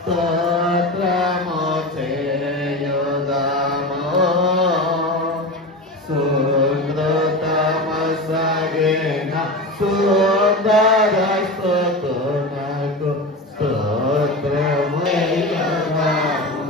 స్తోత్రము చేయుదాము. సుకృతము సాగిన సుందర స్తుతునకు స్తోత్రము చేయుదాము.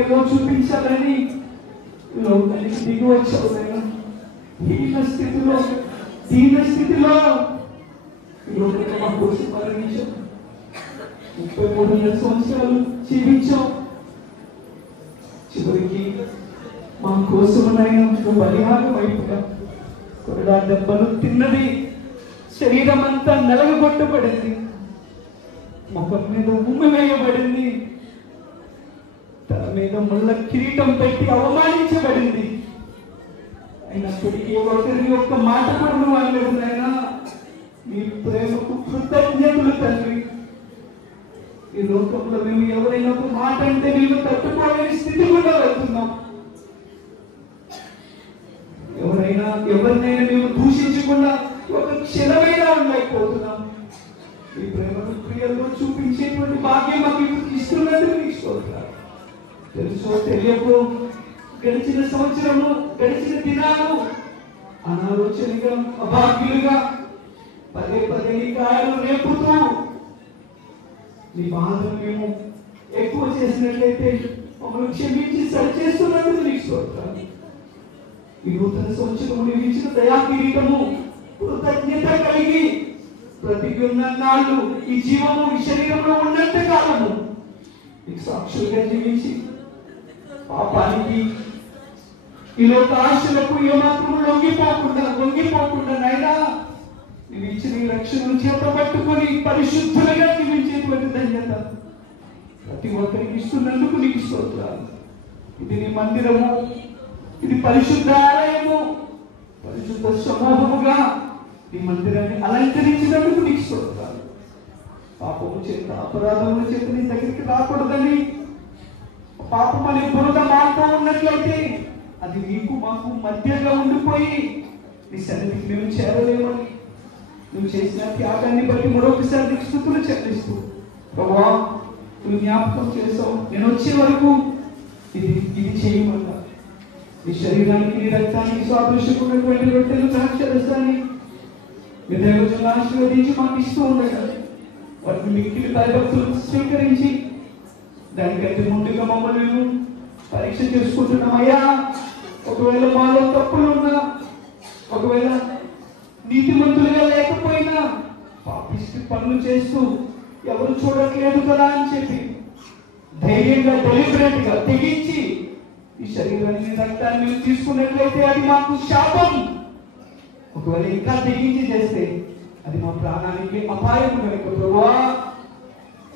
ఎప్పుడు చూపించాలని లోకానికి దిగి వచ్చావు. దీన స్థితిలో మా కోసం మరణించావు. 33 సంవత్సరాలు జీవించావు. చివరికి మా కోసం బలిహారం అయిపోయావు. కొరడా దెబ్బలు తిన్నది, శరీరం అంతా నలగగొట్టబడింది, ముఖం మీద ఉమ్మి వేయబడింది, తన మీద ముళ్ళ కిరీటం పెట్టి అవమానించబడింది. అయినప్పటికీ ఒకరి యొక్క మాట కూడా నువ్వు అనలేదు నాయనా. మీ ప్రేమకు కృతజ్ఞతలు తండ్రి. ఈ లోకంలో మేము ఎవరైనా ఒక మాట అంటే మేము తట్టుకోలేని స్థితి కూడా వెళ్తున్నాం. ఎవరినైనా మేము దూషించకుండా ఒక క్షణమైనా ఉండలేకపోతున్నాం. ఈ ప్రేమను క్రియల్లో చూపించేటువంటి భాగ్యం మాకు ఇస్తున్నందుకు నీకు స్తోత్రాలు. తెలుసో తెలియకో గడిచిన సంవత్సరము, గడిచిన దినాలు అనాలోచనగా, అభాగ్యులుగా పదే పదే నీ గాయాలు రేపుతూ నీ బాధను మేము ఎక్కువ చేసినట్లయితే మమ్మల్ని క్షమించి సరిచేస్తున్నందుకు నీకు స్తోత్రాలు. ఈ నూతన సంవత్సరము నీవు ఇచ్చిన దయా కిరీటము కృతజ్ఞత కలిగి బ్రతికున్న నాళ్ళు ఈ జీవము ఈ శరీరంలో ఉన్నంత కాలము నీకు సాక్షులుగా జీవించి పాపానికి ఈ లోక ఆశలకు ఏమాత్రము లొంగిపోకుండా నైనా నీవు ఇచ్చిన ఈ రక్షణను చేతపట్టుకొని పరిశుద్ధులుగా జీవించేటువంటి ధన్యత ప్రతి ఒక్కరికి ఇస్తున్నందుకు నీకు స్తోత్రాలు. ఇది నీ మందిరము, ఇది పరిశుద్ధ ఆలయము, పరిశుద్ధ సమూహముగా నీ మందిరాన్ని అలంకరించినందుకు నీకు స్తోత్రాలు. పాపము చేత, అపరాధముల చేత నీ దగ్గరికి రాకూడదని పాపం అనే బురద మాతో ఉన్నట్లయితే అది నీకు మాకు మధ్యగా ఉండిపోయి నీ సన్నిధికి మేము చేరలేమని నువ్వు చేసిన త్యాగాన్ని బట్టి మరొకసారి నీకు స్తుతులు చెల్లిస్తూ ప్రభువా నువ్వు జ్ఞాపకం చేస్తావు. నేను వచ్చే వరకు ఇది చేయమన్నా నీ శరీరానికి నీ రక్తానికి సాదృశ్యమైనటువంటి రొట్టెలు ద్రాక్షరసాన్ని మీ దైవజనులు ఆశీర్వదించి మాకు ఇస్తూ ఉండగా వాటిని మిక్కిలి భయభక్తులు స్వీకరించి దానికంటే ముందుగా మమ్మల్ని మేము పరీక్ష చేసుకుంటున్నామయ్యా. ఒకవేళ మాలో తప్పులు ఉన్నా, ఒకవేళ నీతిమంతులుగా లేకపోయినా పాపిష్టి పనులు చేస్తూ ఎవరు చూడట్లేదు కదా అని చెప్పి ధైర్యంగా డెలిబరేట్ గా తెగించి ఈ శరీరాన్ని రక్తాన్ని తీసుకున్నట్లయితే అది మాకు శాపం. ఒకవేళ ఇంకా తెగించి చేస్తే అది మా ప్రాణానికి అపాయం కనుక ప్రభువా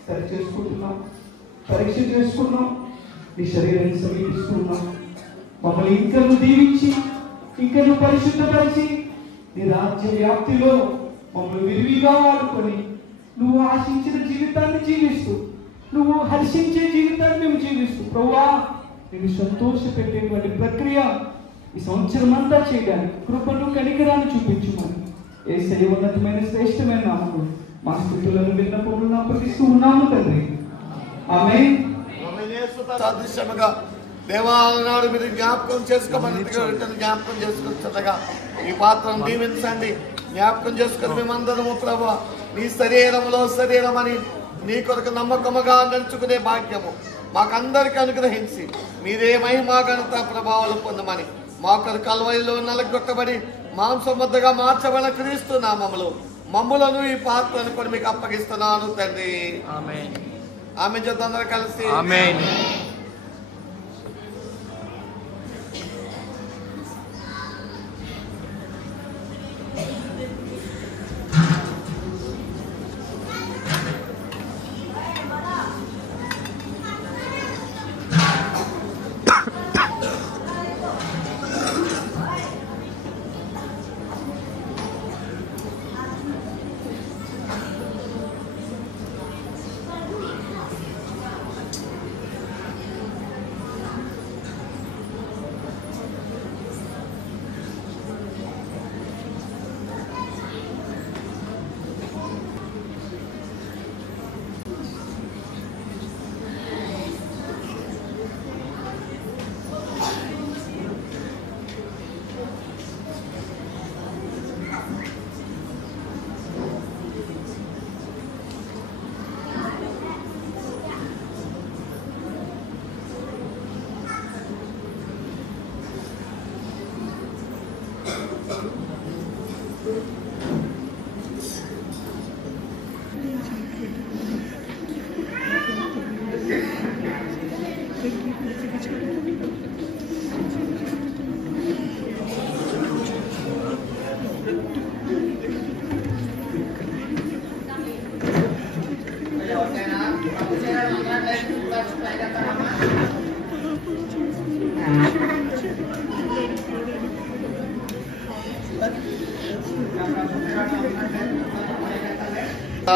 సరి చేసుకుంటున్నాం, పరీక్ష చేసుకున్నాం, నీ శరీరాన్ని సమీపిస్తున్నాం. మమ్మల్ని ఇంకా నువ్వు దీవించి, ఇంకా నువ్వు పరిశుద్ధపరిచి నీ రాజ్య వ్యాప్తిలో మమ్మల్ని విరివిగా వాడుకొని నువ్వు ఆశించిన జీవితాన్ని జీవిస్తూ, నువ్వు హర్షించే జీవితాన్ని మేము జీవిస్తూ ప్రభువా నేను సంతోషపెట్టేటువంటి ప్రక్రియ ఈ సంవత్సరం అంతా చేయడానికి కృపను కనికరాన్ని చూపించుమని యేసయ్య ఉన్నతమైన శ్రేష్టమైన నామములో మా స్తుతులను విన్నపములను అప్పగిస్తూ ఉన్నాము తండ్రి. ఆమేన్. సాదృశ్యముగా దేవాలనాడు మీరు జ్ఞాపకం చేసుకోమని జ్ఞాపకం చేసుకుంటుండగా ఈ పాత్రను దీవించండి. జ్ఞాపకం చేసుకుని మేమందరము ప్రభువా నీ శరీరం అని నీ కొరకు నమ్మకముగా నడుచుకునే భాగ్యము మాకందరికి అనుగ్రహించి మీరే మహిమ ఘనత ప్రభావాలు పొందమని మా కొరకు కల్వరిలో నలగొట్టబడి మాంసముద్దగా మార్చబడిన క్రీస్తు నామములో మమ్ములను ఈ పాత్రను కూడా మీకు అప్పగిస్తున్నాను తండ్రి. ఆమేన్. ఆమె చేత అందరూ కలిసి ఆమేన్.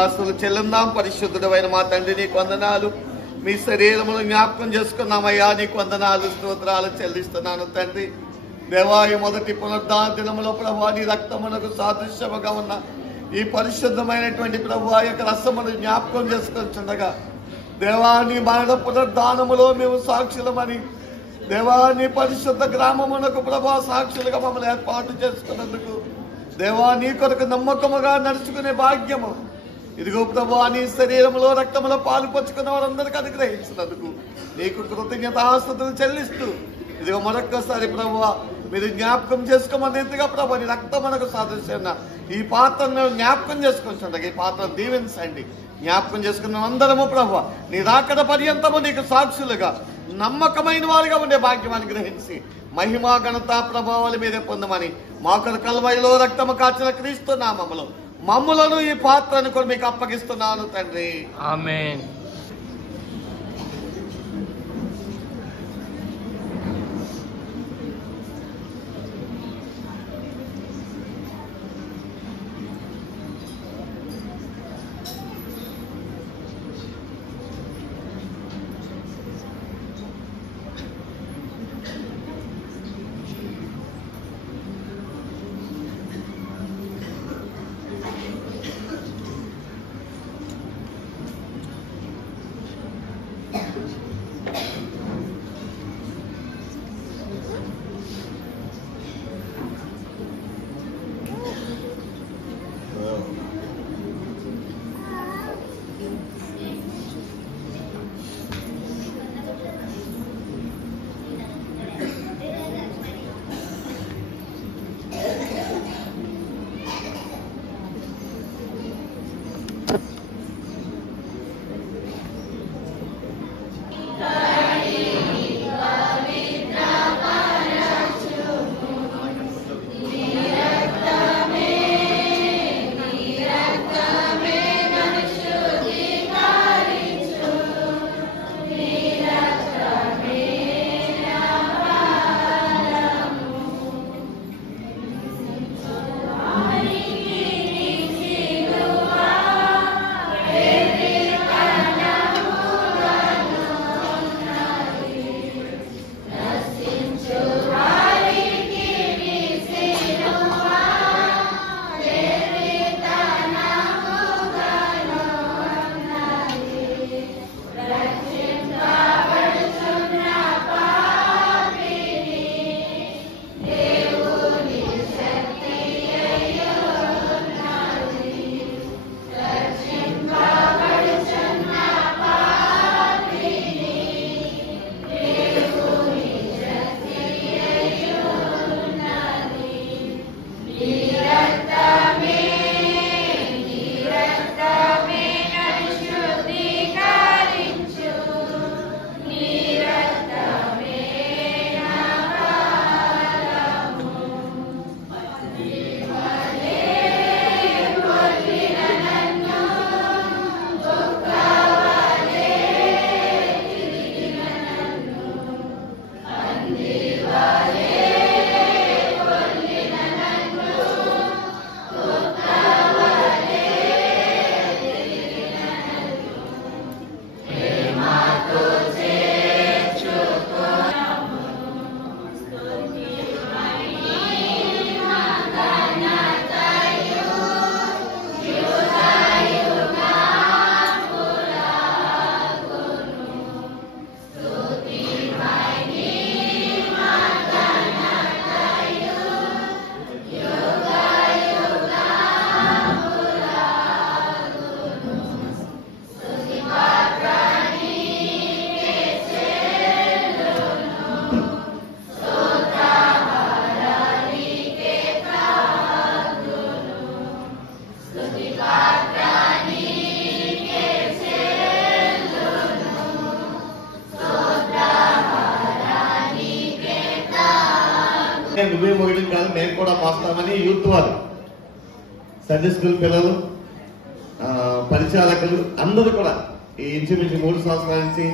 ఆస్తులు చెల్లిందాం. పరిశుద్ధుడైన మా తండ్రి నీకు వందనాలు. మీ శరీరమును జ్ఞాపకం చేసుకున్నామయ్యా, నీకు వందనాలు స్తోత్రాలు చెల్లిస్తున్నాను తండ్రి. దేవా, ఈ మొదటి పునరుద్ధాన దినములో ప్రభువా నీ రక్తమునకు సాదృశ్యముగా ఉన్న ఈ పరిశుద్ధమైనటువంటి ప్రభువా యొక్క రసమును జ్ఞాపకం చేసుకొచ్చుండగా దేవా నీ మరణ పునరుద్ధానములో మేము సాక్షులమని దేవా నీ పరిశుద్ధ గ్రామమునకు ప్రభువా సాక్షులుగా మమ్మల్ని ఏర్పాటు చేసుకున్నందుకు దేవా నీ కొరకు నమ్మకముగా నడుచుకునే భాగ్యము ఇదిగో ప్రభువా నీ శరీరములో రక్తములో పాలు పంచుకున్న వారందరికీ అనుగ్రహించినందుకు నీకు కృతజ్ఞతాస్తుతులు చెల్లిస్తూ ఇదిగో మరొక్కసారి ప్రభువా మీరు జ్ఞాపకం చేసుకోమని ఎంతగా ప్రభు నీ రక్తమునకు సాదృశ్యం ఈ పాత్రను జ్ఞాపకం చేసుకుంటుండగా ఈ పాత్రను దీవించండి. జ్ఞాపకం చేసుకున్న అందరము ప్రభు నీ రాకడ పర్యంతము నీకు సాక్షులుగా నమ్మకమైన వారిగా ఉండే భాగ్యమాన్ని గ్రహించి మహిమా ఘనత ప్రభావాల మీదే పొందమని మాకు కల్వరిలో రక్తము కాచిన క్రీస్తు నామములో మమ్ములను ఈ పాత్రను కూడా మీకు అప్పగిస్తున్నాను తండ్రి. ఆమేన్. నువ్వే మొగడం కాదు మేము కూడా మోస్తామని యూత్ వారు సండే స్కూల్ పిల్లలు పరిచారకులు అందరూ కూడా ఈ ఇంచుమించు 3 సంవత్సరాల నుంచి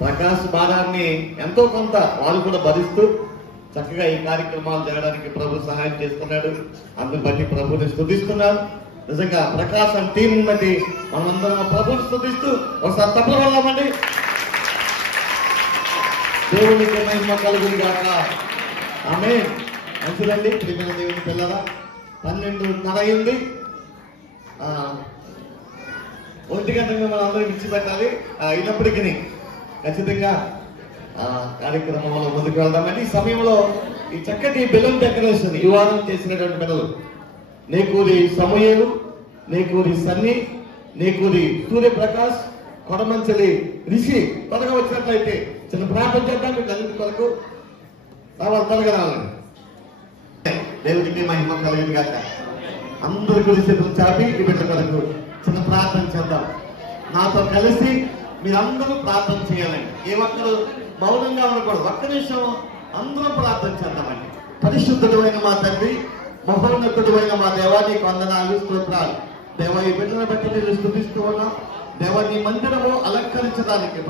ప్రకాశ్ భారాన్ని ఎంతో కొంత వాళ్ళు కూడా భరిస్తూ చక్కగా ఈ కార్యక్రమాలు జరగడానికి ప్రభు సహాయం చేస్తున్నాడు. అందుని బట్టి ప్రభుని స్తుతిస్తున్నాను. నిజంగా ప్రకాశం టీం బట్టి మనమందరం ప్రభుత్వం స్తుతిస్తూ ఒకసారి తప్పలు వెళ్దామండి. దేవునికి మహిమ కలుగును గాక. ఆమేన్. మంచిదండి ప్రియమైన దేవుని పిల్లరా, 12:30 అయింది. 1 గంటకు మిమ్మల్ని అందరూ విడిచిపెట్టాలి. అయినప్పటికీ ఖచ్చితంగా కార్యక్రమంలో ముందుకు వెళ్దామని ఈ సమయంలో ఈ చక్కటి బెలూన్ డెకరేషన్ ఈ వారం చేసినటువంటి పిల్లలు నేకూరి సమూయేలు, నేకూరి సన్నీ, నేకూరి సూర్యప్రకాష్, కొడమంచలి రిషి త్వరగా వచ్చినట్లయితే చిన్న ప్రార్థన చేద్దాం. మీకు అందరి కొరకు త్వరగా రావాలండి. దేవుడికి మహిమ కలిగిన గాక. అందరి గురించి చాపి ఈ బిడ్డ కొరకు చిన్న ప్రార్థన చేద్దాం. నాతో కలిసి మీరందరూ ప్రార్థన చేయాలండి. ఏ ఒక్కరు మౌనంగా ఉండకూడదు. ఒక్క నిమిషం అందరూ ప్రార్థన చేద్దామండి. పరిశుద్ధుడు అయిన మా తండ్రి, మహోన్నతుడు అయిన మా దేవా, నీకు వందనాలు, స్తోత్రాలు. దేవా, ఈ బిడ్డను బట్టి నేను స్తుతిస్తూ ఉన్నాం. దేవా, నీ మందిరము అలంకరించడానికి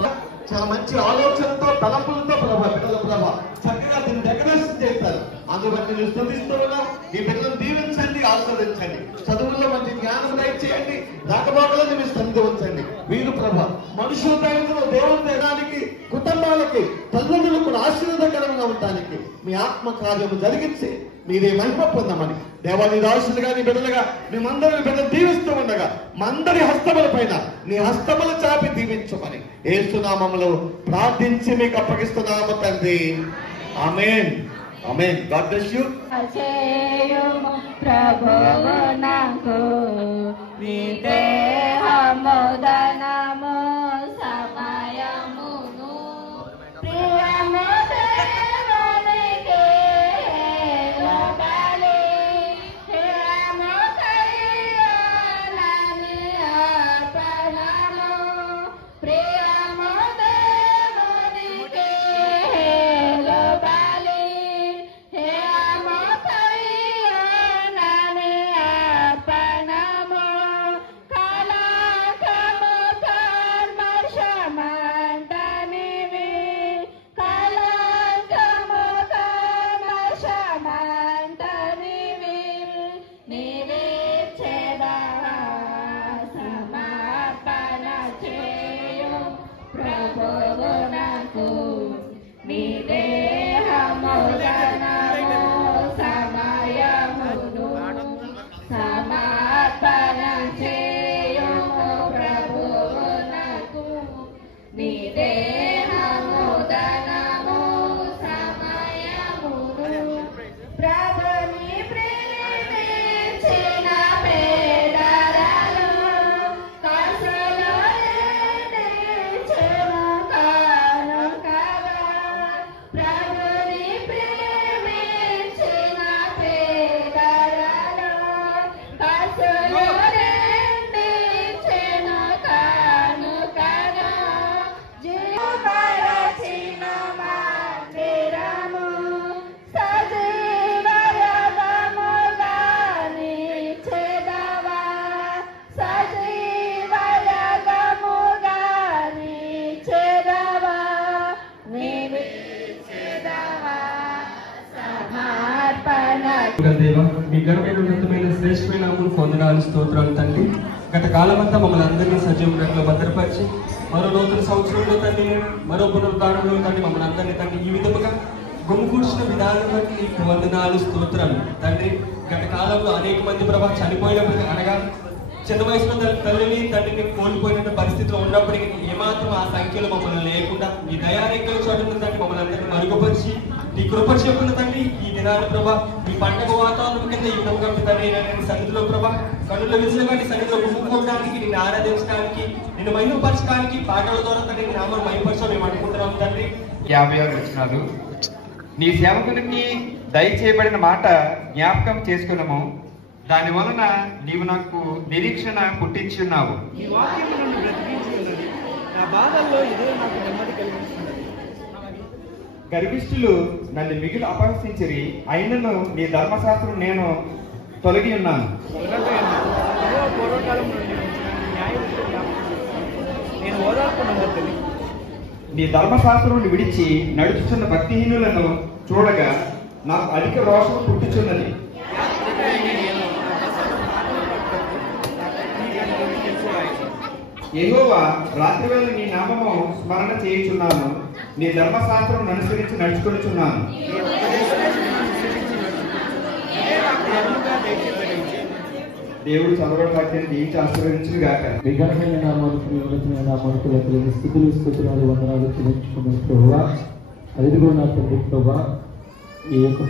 చాలా మంచి ఆలోచనతో తలపులతో ప్రభా బిడ్డల ప్రభా చక్కగా దీన్ని డెకరేషన్ చేస్తారు. అందుకు బట్టి నేను స్తుతిస్తూ ఉన్నాం. ఈ బిడ్డలను దీవించండి, ఆస్వాదించండి. చదువుల్లో మంచి జ్ఞానం దయచేయండి. రాకపోకలను మీ సన్నిధి ఉంచండి. వీరు ప్రభా మనుషుల దైవంలో దేవుని దేహానికి, కుటుంబాలకి, తల్లిదండ్రులకు కూడా ఆశీర్వాదకరంగా ఉండటానికి మీ ఆత్మ కార్యము జరిగించి మీరే మహిమ పొందమని దేవాని దాసులుగా నీ బిడ్డలుగా మేమందరం బిడ్డలు దీవిస్తూ ఉండగా మా అందరి హస్తముల పైన నీ హస్తములు చాపి దీవించమని యేసునామములో ప్రార్థించి మీకు అప్పగిస్తున్నాము తండ్రి. Amen. Amen. God bless you. ప్రభువు నాకు విదేహముదనము సమయమును ప్రియము దేవునికి లోబలి ప్రియము కయ్యాలని అర్పణము ప్రియము దేవునికి లోబలి ప్రియము కయ్యాలని అర్పణము కళాకము కర్మషమంటనివి కళాకము కర్మషమంటనివి నిరీక్షెదవా సమర్పణ చేయు ప్రభువు నాకు నీ దేహముదనము సమయమును సమర్పణ చేయు ప్రభువు నాకు నీ దేహముదనము సమయమును ప్రభుని ప్రేమించిన పేదలను కసలు ఎండిచెను కానుకగా ప్రభుని ప్రేమించిన పేదలను కసలు ఎండిచెను కానుకగా జీవపరచిన మందిరము సజీవయగముగా నీచెదవా సజీవయగముగా నీచెదవా నీచెదవా సమర్పణ దేవ మీ ఘనమైన ఉన్నతమైన శ్రేష్టమైన నామములు వందనాలు స్తోత్రాలు తండ్రి. గత కాలమంతా మమ్మల్ని అందరినీ సజీవంగా భద్రపరిచి మరో నూతన సంవత్సరంలో తండ్రి, మరో పునరుద్ధానంలో తండ్రి మమ్మల్ని అందరినీ తండ్రి ఈ విధముగా గుమ్మికూర్చిన విధానం బట్టి నీకు వందనాలు స్తోత్రాలు తండ్రి. గత కాలంలో అనేక మంది ప్రభా చనిపోయినప్పటికీ అనగా చిన్న వయసులో తల్లిని తండ్రిని కోల్పోయిన పరిస్థితిలో ఉన్నప్పటికీ ఏమాత్రం ఆ సంఖ్యలో మమ్మల్ని లేకుండా ఈ దయారేఖల చోట తండ్రి మమ్మల్ని అందరినీ మరుగుపరిచి నీ కృప చెప్పుకున్న తండ్రి ఈ దినాన్ని ప్రభా ఈ పండగ వాతావరణం కింద ఈ విధంగా తండ్రి నేను సన్నిధిలో ప్రభా కన్నుల విజయంగా నీ సన్నిధిలో గుమ్ముకోవడానికి నిన్ను ఆరాధించడానికి నిన్ను మహిమపరచడానికి పాటల ద్వారా తండ్రి నీ నామం మహిమపరచడం మేము అనుకుంటున్నాం తండ్రి. 50వ వచనాలు. నీ సేవకునికి దయచేయబడిన మాట జ్ఞాపకం చేసుకున్నాము, దాని వలన నీవు నాకు నిరీక్షణ పుట్టించున్నావు. ఈ వాక్యం నన్ను బ్రతికించున్నది, నా బాధల్లో ఇదే నాకు నెమ్మది కలిగిస్తున్నది. గర్విష్ఠులు నన్ను మిగిలి అపహసించిరి, అయినను నీ ధర్మశాస్త్రం నేను తొలగి ఉన్నాను. పూర్వకాలం నుండి ఉంచిన న్యాయ విషయం జ్ఞాపకం చేసుకున్నాను. నేను ఓదార్పునందుని నీ ధర్మశాస్త్రం విడిచి నడుచుచున్న భక్తిహీనులను చూడగా నాకు అధిక రోషం పుట్టుచున్నది. యెహోవా రాత్రివేళ నీ నామము స్మరణ చేయుచున్నాను, నీ ధర్మశాస్త్రం అనుసరించి నడుచుకొనుచున్నాను. దేవుడు చదవడం వాక్యాన్ని దీవించి ఆశీర్వదించును గాక. విఘనమైన నామానికి ఉన్నతమైన నామానికి లెక్కలేని స్థుతులు స్తోత్రాలు వందనాలు చెల్లించుకున్నాను ప్రభువా. అదిగో నా తండ్రి ప్రభా, ఈ యొక్క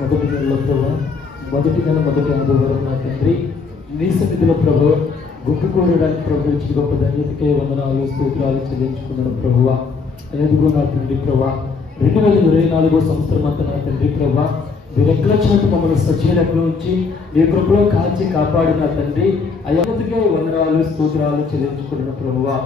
మొదటి నెలలో ప్రభా, మొదటి నెల మొదటి ఆదివారం నా తండ్రి నీ సన్నిధిలో ప్రభు గుప్పుకోవడానికి ప్రభుత్వ గొప్ప ధన్యతకే వందనాలు స్తోత్రాలు చెల్లించుకున్నాను ప్రభువా. అదిగో నా తండ్రి ప్రభా, 2024 సంవత్సరం అంతా నా తండ్రి ప్రభా రెక్కల చోటు మమ్మల్ని సజ్జీలకు నుంచి నీ కృపలో కాల్చి కాపాడిన తండ్రి అయ్యకే వందనాలు స్తోత్రాలు చెల్లించుకున్న ప్రభువా.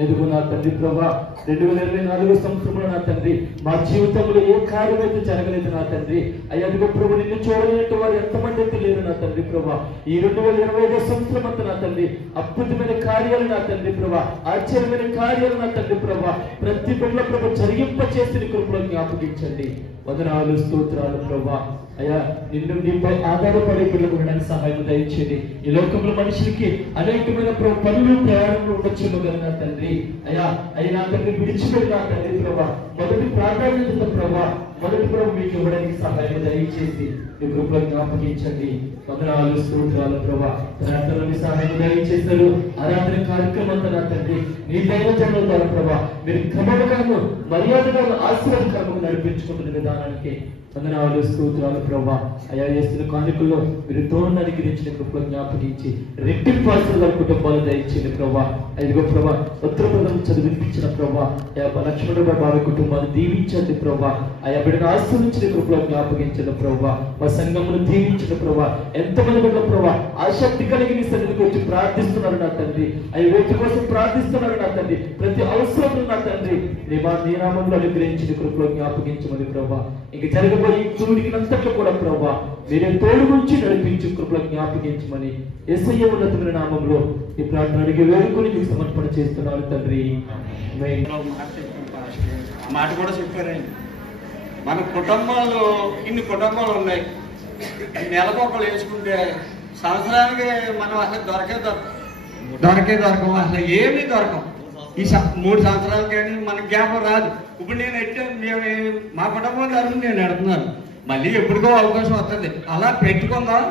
ఎదుగు నా తండ్రి ప్రభా, 2024 సంవత్సరంలో నా తండ్రి మా జీవితంలో ఏ కార్యం అయితే జరగలేదు నా తండ్రి. అయ్యదుగో ప్రభు నిన్ను చూడలేని వారు ఎంతమంది అయితే లేరు నా తండ్రి ప్రభా. ఈ 2025 సంవత్సరం అంతా నా తండ్రి అద్భుతమైన కార్యాలు నా తండ్రి ప్రభా, ఆశ్చర్యమైన కార్యాలు నా తండ్రి ప్రభా ప్రతి బిడ్డల ప్రభు జరిగింప చేసిన కృపలో జ్ఞాపకించండి. వందనాలు స్తోత్రాలు ప్రభా. అయ్యా నిన్ను నీపై ఆధారపడే పిల్లలు ఉండడానికి సహాయం దయచేయండి. ఈ లోకంలో మనుషులకి అనేకమైన పనులు ప్రయాణంలో ఉండొచ్చును కదా నా తండ్రి. అయ్యా అయినా తండ్రి విడిచిపెట్టి నా తండ్రి ప్రభా మొదటి ప్రాధాన్యత ప్రభా, మొదటి ప్రభు మీకు ఇవ్వడానికి సహాయం దయచేసి మీ కృపలో జ్ఞాపకించండి. వందనాలు స్తోత్రాలు ప్రభా. ప్రార్థనలు సహాయం దయచేశారు. ఆరాధన కార్యక్రమం అంతా నా తండ్రి నీ దైవజనుల ద్వారా ప్రభా మీరు క్రమముగాను మర్యాదగాను ఆశీర్వాదకరంగా నడిపించుకుంటున్న విధానానికి వందనాలు స్తోత్రాలు ప్రభా. అయా చేస్తున్న కానుకల్లో మీరు తోరణాన్ని గురించిన కృపలో జ్ఞాపకించి రెట్టింపు ఆశీర్వాదాల కుటుంబాలు దయచేయండి ప్రభా. ఐదుగో ప్రభా ఉత్తరప్రదేశ్ చదివించిన ప్రభా లక్ష్మణ బాబు కుటుంబాన్ని దీవించండి ప్రభా. ఆయా బిడ్డను ఆశీర్వించిన కృపలో జ్ఞాపకించండి ప్రభా. మా సంఘమును దీవించిన ప్రభా. ఎంతమంది బిడ్డల ప్రభా ఆసక్తి కలిగి నీ సన్నిధికి వచ్చి ప్రార్థిస్తున్నారు నా తండ్రి. అవి వ్యక్తి కోసం ప్రార్థిస్తున్నారు నా తండ్రి. ప్రతి అవసరం నా తండ్రి నీ నామంలో అనుగ్రహించిన కృపలో జ్ఞాపకించమని ప్రభా. ఇంక జరగబోయే కూడికి అంతట్లో కూడా ప్రభా మీరే తోడు నుంచి నడిపించి కృపలో జ్ఞాపకించమని యేసయ్య ఉన్నతమైన నామంలో ఈ ప్రార్థన అడిగి వేడుకొని మీకు సమర్పణ చేస్తున్నాను తండ్రి. మాట కూడా చెప్పారండి. మన కుటుంబాలు ఇన్ని కుటుంబాలు ఉన్నాయి. నెలకు ఒకళ్ళు వేసుకుంటే సంవత్సరానికి మనం అసలు దొరకం అసలు ఏమీ దొరకం. ఈ 3 సంవత్సరాలు కానీ మనకు జ్ఞాపకం రాదు. ఇప్పుడు మేము మా కుటుంబం తరఫున నేను ఎడుతున్నాను. మళ్ళీ ఎప్పుడుకో అవకాశం వస్తుంది, అలా పెట్టుకుందాం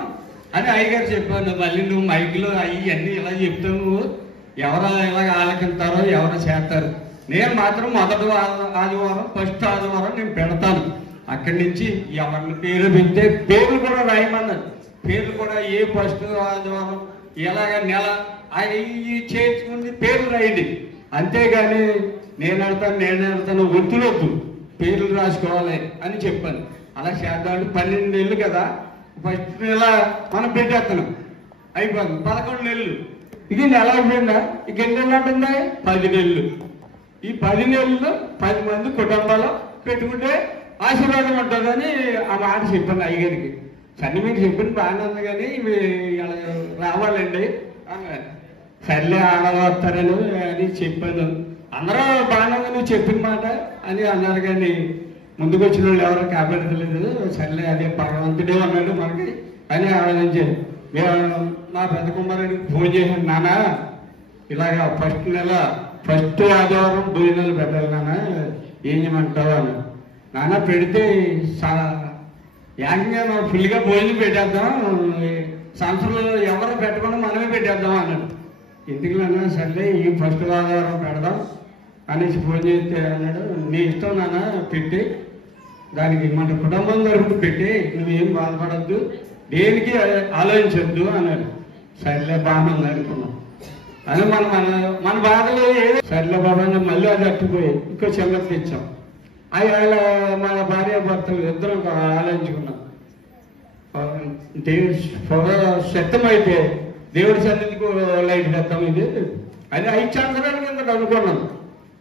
అని అయ్యగారు చెప్పాను. మళ్ళీ నువ్వు మైకులో అన్నీ ఇలా చెప్తావు, నువ్వు ఎవరు ఇలాగ ఆలకింతారో ఎవరు చేస్తారు. నేను మాత్రం మొదటి ఆదివారం ఫస్ట్ ఆదివారం నేను పెడతాను. అక్కడి నుంచి ఎవరిని పేరు పెడితే పేర్లు కూడా రాయమన్నాను. పేర్లు కూడా ఏ ఫస్ట్ ఆదివారం ఎలాగ నెల అవి చేర్చుకుని పేర్లు రాయండి. అంతేగాని నేను వెళ్తాను వద్దు పేర్లు రాసుకోవాలి అని చెప్పాను. అలా చేద్దాం. 12 నెలలు కదా, ఫస్ట్ నెల మనం పెట్టేస్తున్నాం, అయిపోతుంది 11 నెలలు. ఇది నెల అయిపోయిందా? ఇక ఎన్ని నెలలు అంటుందా? 10 నెలలు. ఈ 10 నెలలు 10 మంది కుటుంబాలు పెట్టుకుంటే ఆశీర్వాదం ఉంటుందని ఆ మాట చెప్పాను అయ్యగారికి. సరే మీకు చెప్పింది బాగానే ఉంది కానీ ఇవి రావాలండి అన్నారు. సర్లే ఆడవస్తారని అని చెప్పాను. అందరూ బాగానే ఉంది నువ్వు చెప్పిన మాట అని అన్నారు. కానీ ముందుకు వచ్చిన వాళ్ళు ఎవరు కాపాడలేదు. సర్లే అదే భగవంతుడే ఉన్నాడు మనకి అని ఆలోచించాను. మా పెద్ద కుమారుడికి ఫోన్ చేశాను, నాన్న ఇలాగా ఫస్ట్ నెల ఫస్ట్ ఆదివారం భోజనాలు పెట్టాలి నాన్న, ఏం చేయమంటావు అని. నాన్న పెడితే ఏకంగా ఫుల్గా భోజనం పెట్టేద్దాం, సంవత్సరంలో ఎవరు పెట్టకుండా మనమే పెట్టేద్దాం అన్నాడు. ఎందుకు నాన్న? సర్లే ఈ ఫస్ట్ ఆదివారం పెడదాం అనేసి ఫోన్ చేస్తే అన్నాడు, నీ ఇష్టం నాన్న పెట్టి దానికి మన కుటుంబం తరఫున పెట్టి నువ్వేం బాధపడద్దు, దేనికి ఆలోచించద్దు అన్నాడు. సర్లే బాగా అనుకున్నాం అని మన బాధలు ఏదో సర్లే బాబా మళ్ళీ అది అట్టుపోయి ఇంకో చిన్నది తెచ్చాం. అవి మన భార్య భర్తలు ఇద్దరు ఆలోచించుకున్నాం. శక్తమైతే దేవుడి సన్నిధికి లైట్ తెద్దాం ఇది అని 5 సంవత్సరాల కింద అనుకున్నాం.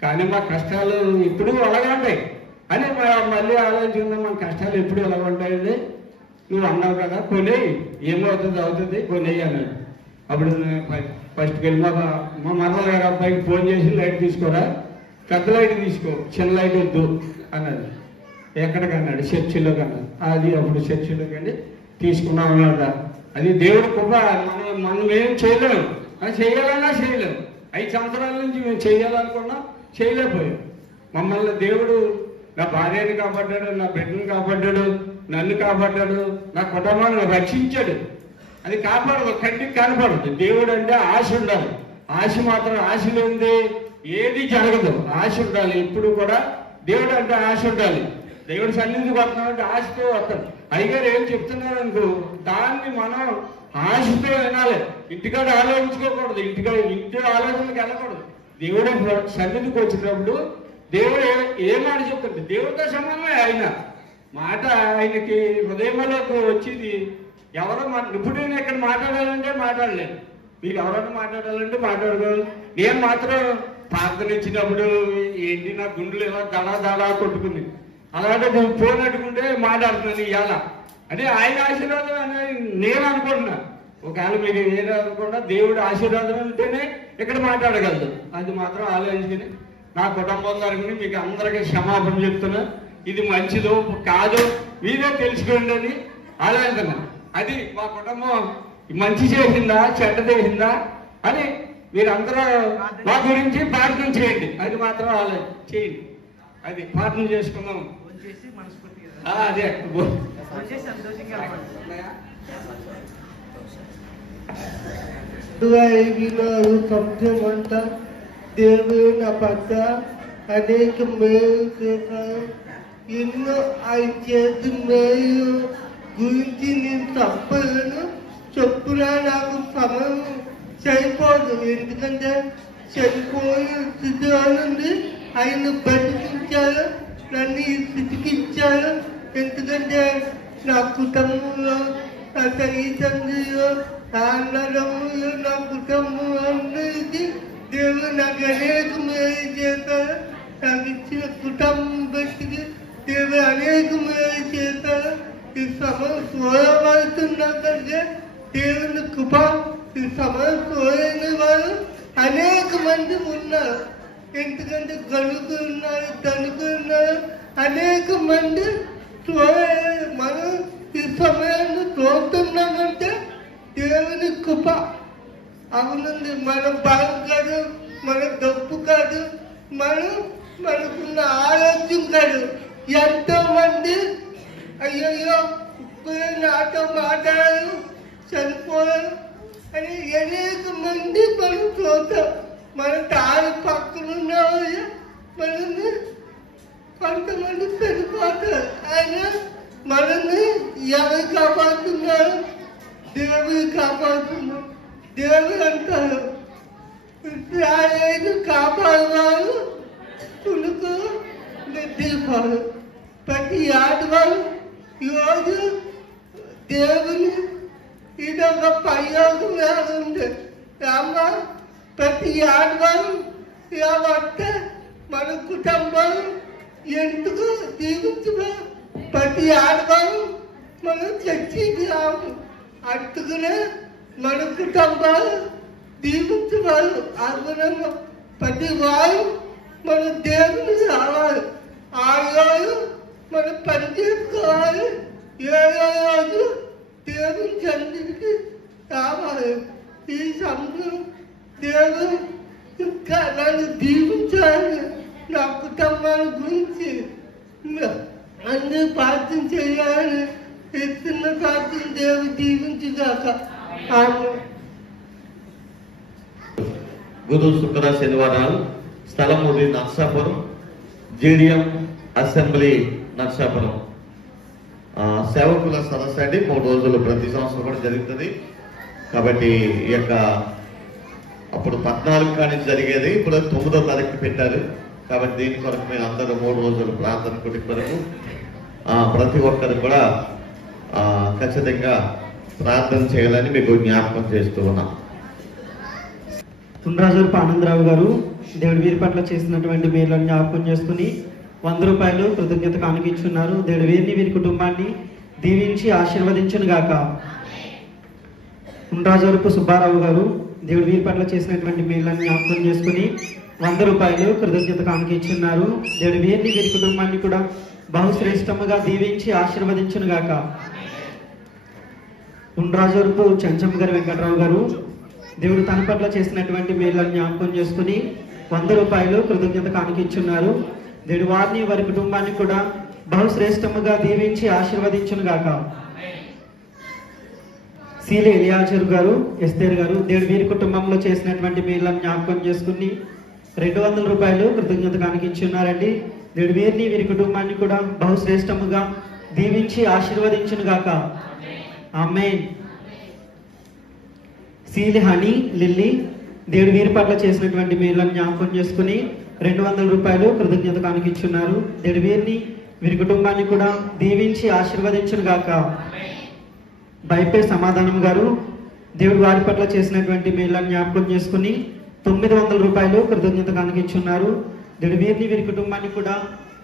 కానీ మా కష్టాలు ఇప్పుడు అలాగే ఉంటాయి అని మళ్ళీ ఆలోచించుకున్నాం. మన కష్టాలు ఎప్పుడు ఎలా ఉంటాయండి? నువ్వు అన్నావు కదా కొనేయి, అవుతుంది కొనేయి అన్నాడు. అప్పుడు ఫస్ట్కి వెళ్ళి మా మరల గారు అబ్బాయికి ఫోన్ చేసి లైట్ తీసుకోరా, పెద్ద లైట్ తీసుకో, చిన్న లైట్ వద్దు అన్నాడు. ఎక్కడికన్నాడు? చర్చిలోకి అన్నాడు. అది అప్పుడు చర్చిలోకి వెళ్ళి తీసుకున్నాం అన్నాడు. అది దేవుడి కృప. మనం ఏం చేయలేము, అది చేయాలన్నా చేయలేము. 5 సంవత్సరాల నుంచి మేము చేయాలనుకున్నాం, చేయలేకపోయాం. మమ్మల్ని దేవుడు నా భార్యని కాపాడ్డాడు, నా బిడ్డను కాపాడ్డాడు, నన్ను కాపాడ్డాడు, నా కుటుంబాన్ని రక్షించాడు. అది కాపాడదు, కంటికి కనపడదు. దేవుడు అంటే ఆశ ఉండాలి. ఆశ మాత్రం ఆశ లేనిదే ఏది జరగదు. ఆశ ఉండాలి ఎప్పుడు కూడా. దేవుడు అంటే ఆశ ఉండాలి. దేవుడి సన్నిధికి వస్తున్నామంటే ఆశతో వస్తాడు. అయ్యగారు ఏం చెప్తున్నారు అనుకో, దాన్ని మనం ఆశతో వినాలి. ఇంటికాడ ఆలోచించుకోకూడదు, ఇంటి ఆలోచనలకు వెళ్ళకూడదు. దేవుడు సన్నిధికి వచ్చినప్పుడు దేవుడు ఏ మాట చెప్తాడు, దేవుడితో సమానమే ఆయన మాట. ఆయనకి హృదయంలోకి వచ్చేది ఎవరో ఇప్పుడు నేను ఇక్కడ మాట్లాడాలంటే మాట్లాడలేదు, మీరు ఎవరైనా మాట్లాడాలంటే మాట్లాడగలరు. నేను మాత్రం ప్రార్థన ఇచ్చినప్పుడు ఏంటి నా గుండెలు ఇలా దడా కొట్టుకుంది. అలాంటి ఫోన్ అట్టుకుంటే మాట్లాడుతున్నాను ఇవాళ. అదే ఆయన ఆశీర్వాదం అని నేను అనుకుంటున్నా. ఒకవేళ మీరు ఏదో అనుకున్నా దేవుడు ఆశీర్వాదం ఉంటేనే ఇక్కడ మాట్లాడగలదు. అది మాత్రం ఆలోచించుకుని నా కుటుంబం తరపుని మీకు అందరికీ క్షమాపణ చెప్తున్నా. ఇది మంచిదో కాదో మీరే తెలుసుకోండి అని ఆలోచిస్తున్నా. అది మా కుటుంబం మంచి చేసిందా చెడ్డ చేసిందా అని మీరందరూ మా గురించి ప్రార్థన చేయండి. అది మాత్రం ఆలోచన చేయండి. అది ప్రార్థన చేసుకుందాం. అదే సత్యమంట దేవుడు నా పట్ల అనేక మేలు చేశారు. ఎన్నో ఆయన చేతి మేలు గురించి నేను తప్పలను చెప్పురా. నాకు సమయం సరిపోదు, ఎందుకంటే చనిపోయిన స్థితిలో నుండి ఆయన బతికించారు, నన్ను ఈ స్థితికి ఇచ్చారు. ఎందుకంటే నా కుటుంబంలో, నా తల్లిదండ్రులు, నా అన్నదమ్ములు, నా కుటుంబం అందరికీ దేవుడు నాకు అనేక మేలు చేశారు. నాకు ఇచ్చిన కుటుంబం బట్టికి దేవుడు అనేక మేలు చేశారు. ఈ సమయం చూడబడుతున్నా కంటే దేవుని కృప. ఈ సమయం చూడని వారు అనేక మంది ఉన్నారు. ఎందుకంటే గనుకున్నారు, ధనుకున్నారు, అనేక మంది మనం ఈ సమయాన్ని చూస్తున్నామంటే దేవుని కృప. అవునండి, మన బలం కాదు, మన డబ్బు కాదు, మనకున్న ఆరోగ్యం కాదు. ఎంతో మంది అయ్యయ్యో ఇప్పుడే నాతో మాట్లాడారు, చనిపోయారు అని అనేక మంది మనం చూద్దాం. మన తాను పక్కన ఉన్న మనల్ని కొంతమంది చనిపోతారు. ఆయన మనల్ని ఎవరు కాపాడుతున్నారు? దేవుడు కాపాడుతున్నారు. దేవుడు అంటారు, ఆయన కాపాడేవారు పులుకు నిద్రపోరు. ప్రతి ఆదివారం ఈరోజు దేవుని ఇదొక ప్రయోగం ఉంది. రామ ప్రతి ఆదివారం ఇలా వస్తే మన కుటుంబం ఎందుకు దీవించు. ప్రతి ఆదివారం మనం చర్చికి రాము, అందుకనే మన కుటుంబాలు దీవించవాలి. అనుగుణంగా ప్రతి వారం మన దేవుని రావాలి. ఆ రోజు మనం పని చేసుకోవాలి. ఏదో రోజు దేవుని చంద్రుడికి రావాలి. ఈ సమయం దేవుడు ఇంకా నన్ను దీవించాలి. నా కుటుంబాల గురించి అందరూ ప్రార్థన చేయాలి. చిన్న ప్రార్థన దేవుడు దీవించుగాక. గురు శుక్ర శనివారాలు స్థలముది నర్సాపురం, జీడియం అసెంబ్లీ నర్సాపురం. సేవకుల సదస్సు అండి. 3 రోజులు ప్రతి సంవత్సరం కూడా జరుగుతుంది. కాబట్టి ఈ యొక్క అప్పుడు 14 కానీ జరిగేది, ఇప్పుడు 9వ తారీఖు పెట్టారు. కాబట్టి దీని కొరకు మేము అందరూ 3 రోజులు ప్రార్థన కొరకు ప్రతి ఒక్కరు కూడా ఖచ్చితంగా ప్రార్థన చేయాలని మీకు జ్ఞాపకం చేస్తూ ఉన్నాం. తుండ్రాజురపు ఆనందరావు గారు దేవుడి వీరి పట్ల చేసినటువంటి మేలులను జ్ఞాపకం చేసుకుని 100 రూపాయలు కృతజ్ఞత కానుకించున్నారు. దేవుడి వీరిని, వీరి కుటుంబాన్ని దీవించి ఆశీర్వదించును గాక. తుండ్రాజురపు సుబ్బారావు గారు దేవుడి వీరి పట్ల చేసినటువంటి మేలులను జ్ఞాపకం చేసుకుని 100 రూపాయలు కృతజ్ఞత కానుకించున్నారు. దేవుడి వీరిని, వీరి కుటుంబాన్ని కూడా బహుశ్రేష్టముగా దీవించి ఆశీర్వదించును గాక. తుండ్రాజురపు చెంచమ్మ గారి వెంకటరావు గారు దేవుడు తన పట్ల చేసినటువంటి మేళ్ళను జ్ఞాపకం చేసుకుని 100 రూపాయలు కృతజ్ఞత కానుకిచ్చున్నారు. దేవుడు వారిని వారి కుటుంబాన్ని కూడా బహుశ్రేష్టముగా దీవించి ఆశీర్వదించును గాక. సీలి ఎలియాజర్ గారు, ఎస్తేర్ గారు దేవుడు వీరి కుటుంబంలో చేసినటువంటి మేళ్ళను జ్ఞాపకం చేసుకుని 200 రూపాయలు కృతజ్ఞత కానుకిచ్చున్నారండి. దేవుడు వీరిని వీరి కుటుంబాన్ని కూడా బహుశ్రేష్టముగా దీవించి ఆశీర్వదించును గాక. ఆమేన్. సీలి హనీ లిల్లీ దేవుడు వీరి పట్ల చేసినటువంటి మేళ్ళను జ్ఞాపకం చేసుకుని 200 రూపాయలు కృతజ్ఞత కానుకిచ్చున్నారు. దేవుడు వీరిని వీరి కుటుంబాన్ని కూడా దీవించి ఆశీర్వదించును గాక. బైపే సమాధానం గారు దేవుడు వారి పట్ల చేసినటువంటి మేళ్ళను జ్ఞాపకం చేసుకుని 900 రూపాయలు కృతజ్ఞత కానుకిచ్చున్నారు. దేవుడు వీరిని వీరి కుటుంబాన్ని కూడా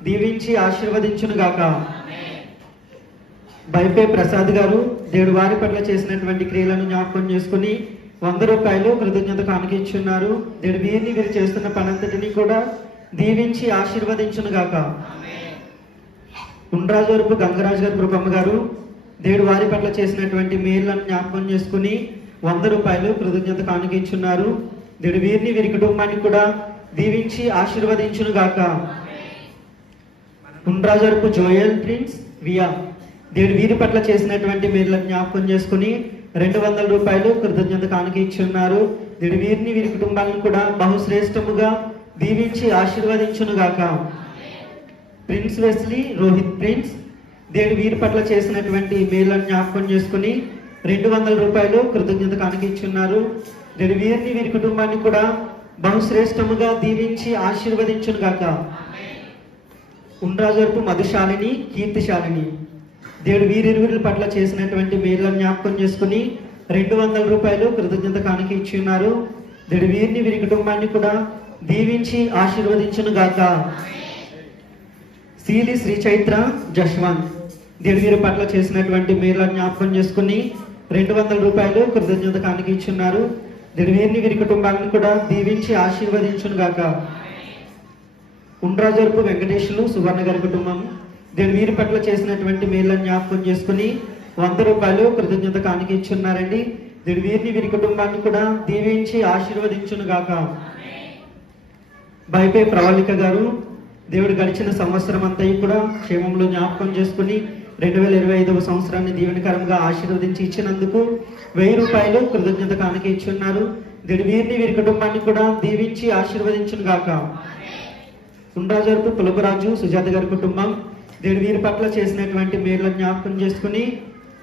దీవించి ఆశీర్వదించును గాక. బైపే ప్రసాద్ గారు దేవుడు వారి పట్ల చేసినటువంటి క్రియలను జ్ఞాపకం చేసుకుని 100 రూపాయలు కృతజ్ఞత కానుకిచ్చున్నారు. దేవుడు వీరిని వీరు చేస్తున్న పనంతటిని కూడా దీవించి ఆశీర్వదించును గాక. ఉండ్రాజవరపు గంగరాజు గారు కృపమ్మ గారు దేవుడు వారి పట్ల చేసినటువంటి మేళ్ళను జ్ఞాపకం చేసుకుని 100 రూపాయలు కృతజ్ఞత కానుకిచ్చున్నారు. దేవుడు వీరిని వీరి కుటుంబాన్ని కూడా దీవించి ఆశీర్వదించును గాక. ఉండ్రాజవరపు జోయల్ ప్రిన్స్ వియా దేవుడు వీరి పట్ల చేసినటువంటి మేళ్ళను జ్ఞాపకం చేసుకుని 200 రూపాయలు కృతజ్ఞత కానుకిచ్చున్నారు. దేవుడు వీరిని వీరి కుటుంబాలను కూడా బహుశ్రేష్టముగా దీవించి ఆశీర్వదించును గాక. ప్రిన్స్ వెస్లీ రోహిత్ ప్రిన్స్ దేవుడు వీరి పట్ల చేసినటువంటి మేళ్ళను జ్ఞాపకం చేసుకుని 200 రూపాయలు కృతజ్ఞత కానుకిచ్చున్నారు. దేవుడు వీరిని వీరి కుటుంబాన్ని కూడా బహుశ్రేష్టముగా దీవించి ఆశీర్వదించును గాక. ఉండ్రాజవరపు మధుశాలిని కీర్తిశాలిని దేవుడు వీరిరువురి పట్ల చేసినటువంటి మేళ్ళను జ్ఞాపకం చేసుకుని 200 రూపాయలు కృతజ్ఞత కానుకిచ్చున్నారు. దేవుడు వీరిని వీరి కుటుంబాన్ని కూడా దీవించి ఆశీర్వదించును గాక. సీలి శ్రీ చైత్ర జశ్వంత్ దేవుడు వీరి పట్ల చేసినటువంటి మేళ్ళను జ్ఞాపకం చేసుకుని 200 రూపాయలు కృతజ్ఞత కానుకిచ్చున్నారు. దేవుడు వీరిని వీరి కుటుంబాలను కూడా దీవించి ఆశీర్వదించును గాక. ఉండ్రాజవరపు వెంకటేశ్వరు సువర్ణ గారి కుటుంబం దేవుడు వీరి పట్ల చేసినటువంటి మేళ్ళను జ్ఞాపకం చేసుకుని 100 రూపాయలు కృతజ్ఞత కానుకిచ్చున్నారండి. దేవుడు వీరిని వీరి కుటుంబాన్ని కూడా దీవించి ఆశీర్వదించును గాక. బైపే ప్రవళిక గారు దేవుడు గడిచిన సంవత్సరం అంతా కూడా క్షేమంలో జ్ఞాపకం చేసుకుని 2025వ సంవత్సరాన్ని దీవెనకరంగా ఆశీర్వదించి ఇచ్చినందుకు 1000 రూపాయలు కృతజ్ఞత కానుకిచ్చున్నారు. దేవుడు వీరిని వీరి కుటుంబాన్ని కూడా దీవించి ఆశీర్వదించును గాక. ఉండ్రాజవరపు పులపరాజు సుజాత గారి కుటుంబం దేవుడు వీరి పట్ల చేసినటువంటి మేళ్ళను జ్ఞాపకం చేసుకుని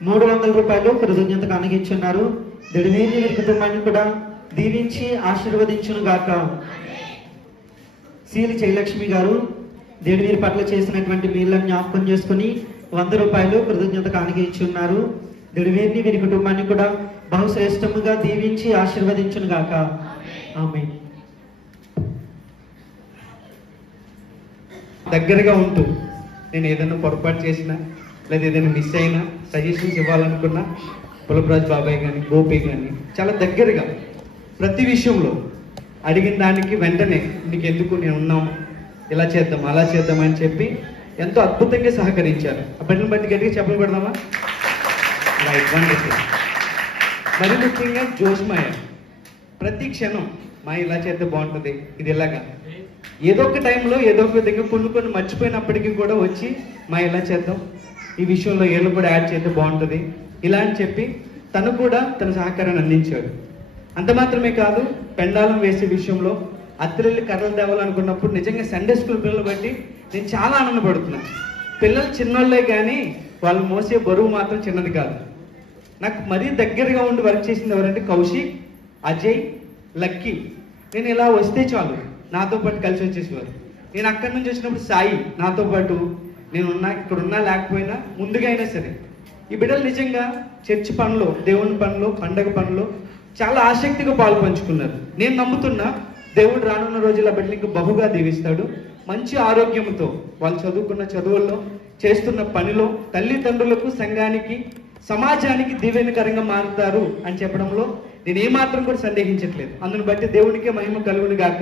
300 రూపాయలు కృతజ్ఞత కానుకిచ్చున్నారు. దేవుడు వీరిని వీరి కుటుంబాన్ని కూడా దీవించి ఆశీర్వదించును గాక. సీలి జయలక్ష్మి గారు దేవుడు వీరి పట్ల చేసినటువంటి మేళ్ళను జ్ఞాపకం చేసుకుని 100 రూపాయలు కృతజ్ఞత కానుకిచ్చున్నారు. దేవుడు వీరిని వీరి కుటుంబాన్ని కూడా బహుశ్రేష్టముగా దీవించి ఆశీర్వదించును గాక. ఆమేన్. దగ్గరగా ఉంటూ నేను ఏదైనా పొరపాటు చేసినా లేదా ఏదైనా మిస్ అయినా సజెషన్స్ ఇవ్వాలనుకున్నా పులపరాజు బాబాయ్ కానీ గోపి కానీ చాలా దగ్గరగా ప్రతి విషయంలో అడిగిన దానికి వెంటనే నీకు ఎందుకు నేను ఉన్నాము, ఇలా చేద్దాం అలా చేద్దాం అని చెప్పి ఎంతో అద్భుతంగా సహకరించారు. ఆ బిడ్డను బట్టి గట్టిగా చెప్పలు పెడదామా? Right, wonderful. మరి ముఖ్యంగా జోష్మాయ ప్రతి క్షణం మా ఇలా చేస్తే బాగుంటుంది, ఇది ఇలాగా ఏదో ఒక టైంలో ఏదో ఒక విధంగా కొన్ని మర్చిపోయినప్పటికీ కూడా వచ్చి మా ఇలా చేద్దాం, ఈ విషయంలో ఏళ్ళు కూడా యాడ్ చేస్తే బాగుంటుంది ఇలా అని చెప్పి తను కూడా తన సహకారాన్ని అందించాడు. అంత మాత్రమే కాదు, పెండాలం వేసే విషయంలో అత్తరెళ్ళి కర్రలు తేవాలనుకున్నప్పుడు నిజంగా సండే స్కూల్ పిల్లలు బట్టి నేను చాలా ఆనందపడుతున్నాను. పిల్లలు చిన్నోళ్ళే కానీ వాళ్ళు మోసే బరువు మాత్రం చిన్నది కాదు. నాకు మరీ దగ్గరగా ఉండి వర్క్ చేసింది ఎవరంటే కౌశిక్, అజయ్, లక్కీ. నేను ఇలా వస్తే చాలు నాతో పాటు కలిసి వచ్చేసేవారు. నేను అక్కడి నుంచి వచ్చినప్పుడు సాయి నాతో పాటు నేనున్నా ఇక్కడున్నా లేకపోయినా ముందుగా అయినా సరే ఈ బిడ్డలు నిజంగా చర్చ్ పనిలో, దేవుని పనిలో, పండగ పనిలో చాలా ఆసక్తిగా పాలు పంచుకున్నారు. నేను నమ్ముతున్నా దేవుడు రానున్న రోజుల్లో బిడ్డలు ఇంకా బహుగా దీవిస్తాడు. మంచి ఆరోగ్యంతో వాళ్ళు చదువుకున్న చదువుల్లో, చేస్తున్న పనిలో తల్లిదండ్రులకు, సంఘానికి, సమాజానికి దీవెనకరంగా మారుతారు అని చెప్పడంలో నేను ఏమాత్రం కూడా సందేహించట్లేదు. అందుని బట్టి దేవునికే మహిమ కలుగును గాక.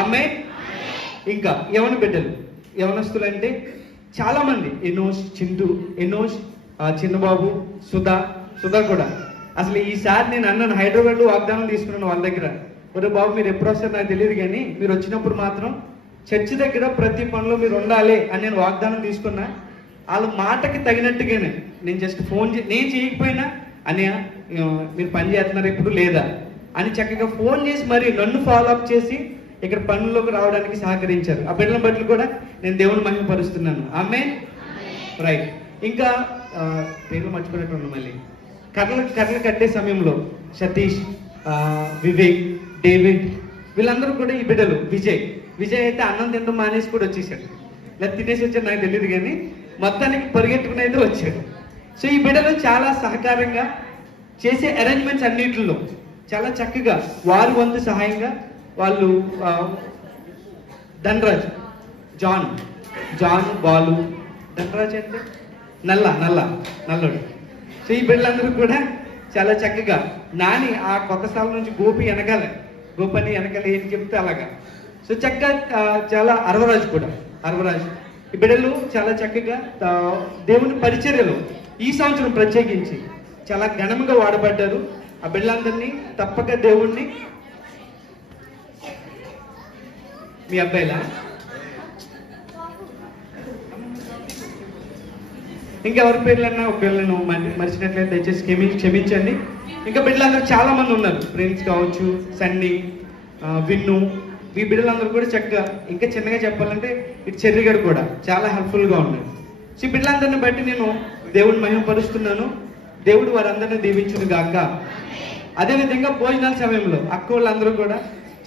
ఆమేన్. ఇంకా యవన బిడ్డలు, యవనస్తులు అంటే చాలా మంది, ఎనోష్, చిందు, ఎనోష్, చిన్నబాబు, సుధా కూడా అసలు ఈసారి నేను అన్నాను, హైదరాబాద్లో వాగ్దానం తీసుకున్నాను వాళ్ళ దగ్గర, ఒరే బాబు మీరు ఎప్పుడు వస్తారో నాకు తెలియదు కానీ మీరు వచ్చినప్పుడు మాత్రం చర్చి దగ్గర ప్రతి పనిలో మీరు ఉండాలి అని నేను వాగ్దానం తీసుకున్నా. వాళ్ళ మాటకి తగినట్టుగానే నేను జస్ట్ ఫోన్ నేను చేయకపోయినా అన్నయ్య మీరు పని చేస్తున్నారు ఇప్పుడు లేదా అని చక్కగా ఫోన్ చేసి మరి నన్ను ఫాలో అప్ చేసి ఇక్కడ పనుల్లోకి రావడానికి సహకరించారు. ఆ బిడ్డల బట్టలు కూడా నేను దేవుని మహిమపరుస్తున్నాను. ఆమేన్. రైట్. ఇంకా పేర్లు మర్చిపోయినట్టు మళ్ళీ కర్రలు కట్టే సమయంలో సతీష్, వివేక్, డేవిడ్ వీళ్ళందరూ కూడా ఈ బిడ్డలు. విజయ్ అయితే అన్నం తినడం మానేసి కూడా వచ్చేసాడు, లేదా తినేసి వచ్చాడు నాకు తెలియదు కానీ మొత్తానికి పరిగెట్టుకుని అయితే వచ్చాడు. సో ఈ బిడ్డలు చాలా సహకారంగా చేసే అరేంజ్మెంట్స్ అన్నిటిలో చాలా చక్కగా వారి వంతు సహాయంగా వాళ్ళు ధనరాజ్, జాన్ బాలు, ధనరాజ్ అంటే నల్లుడు. సో ఈ బిడ్డలందరూ కూడా చాలా చక్కగా నాని ఆ కొత్త స్థలం నుంచి గోపి వెనకాల ఏం చెప్తే అలాగా. సో చక్కగా చాలా అరవరాజు ఈ బిడ్డలు చాలా చక్కగా దేవుని పరిచర్యలో ఈ సంవత్సరం ప్రత్యేకించి చాలా ఘనంగా వాడబడ్డారు. ఆ బిడ్డలందరినీ తప్పక దేవుణ్ణి మీ అబ్బాయిలా ఇంకెవరి పేర్లన్నా ఒకవేళ నేను మర్చినట్లయితే దయచేసి క్షమించండి. ఇంకా బిడ్డలందరూ చాలా మంది ఉన్నారు, ఫ్రెండ్స్ కావచ్చు, సన్నీ, విన్ను, ఈ బిడ్డలందరూ కూడా చక్కగా ఇంకా చిన్నగా చెప్పాలంటే ఇటు చెర్రి గారు కూడా చాలా హెల్ప్ఫుల్గా ఉన్నారు. సో ఈ బిడ్డలందరిని బట్టి నేను దేవుడిని మహిమపరుస్తున్నాను. దేవుడు వారందరినీ దీవించును గాక. అదేవిధంగా భోజనాల సమయంలో అక్క వాళ్ళందరూ కూడా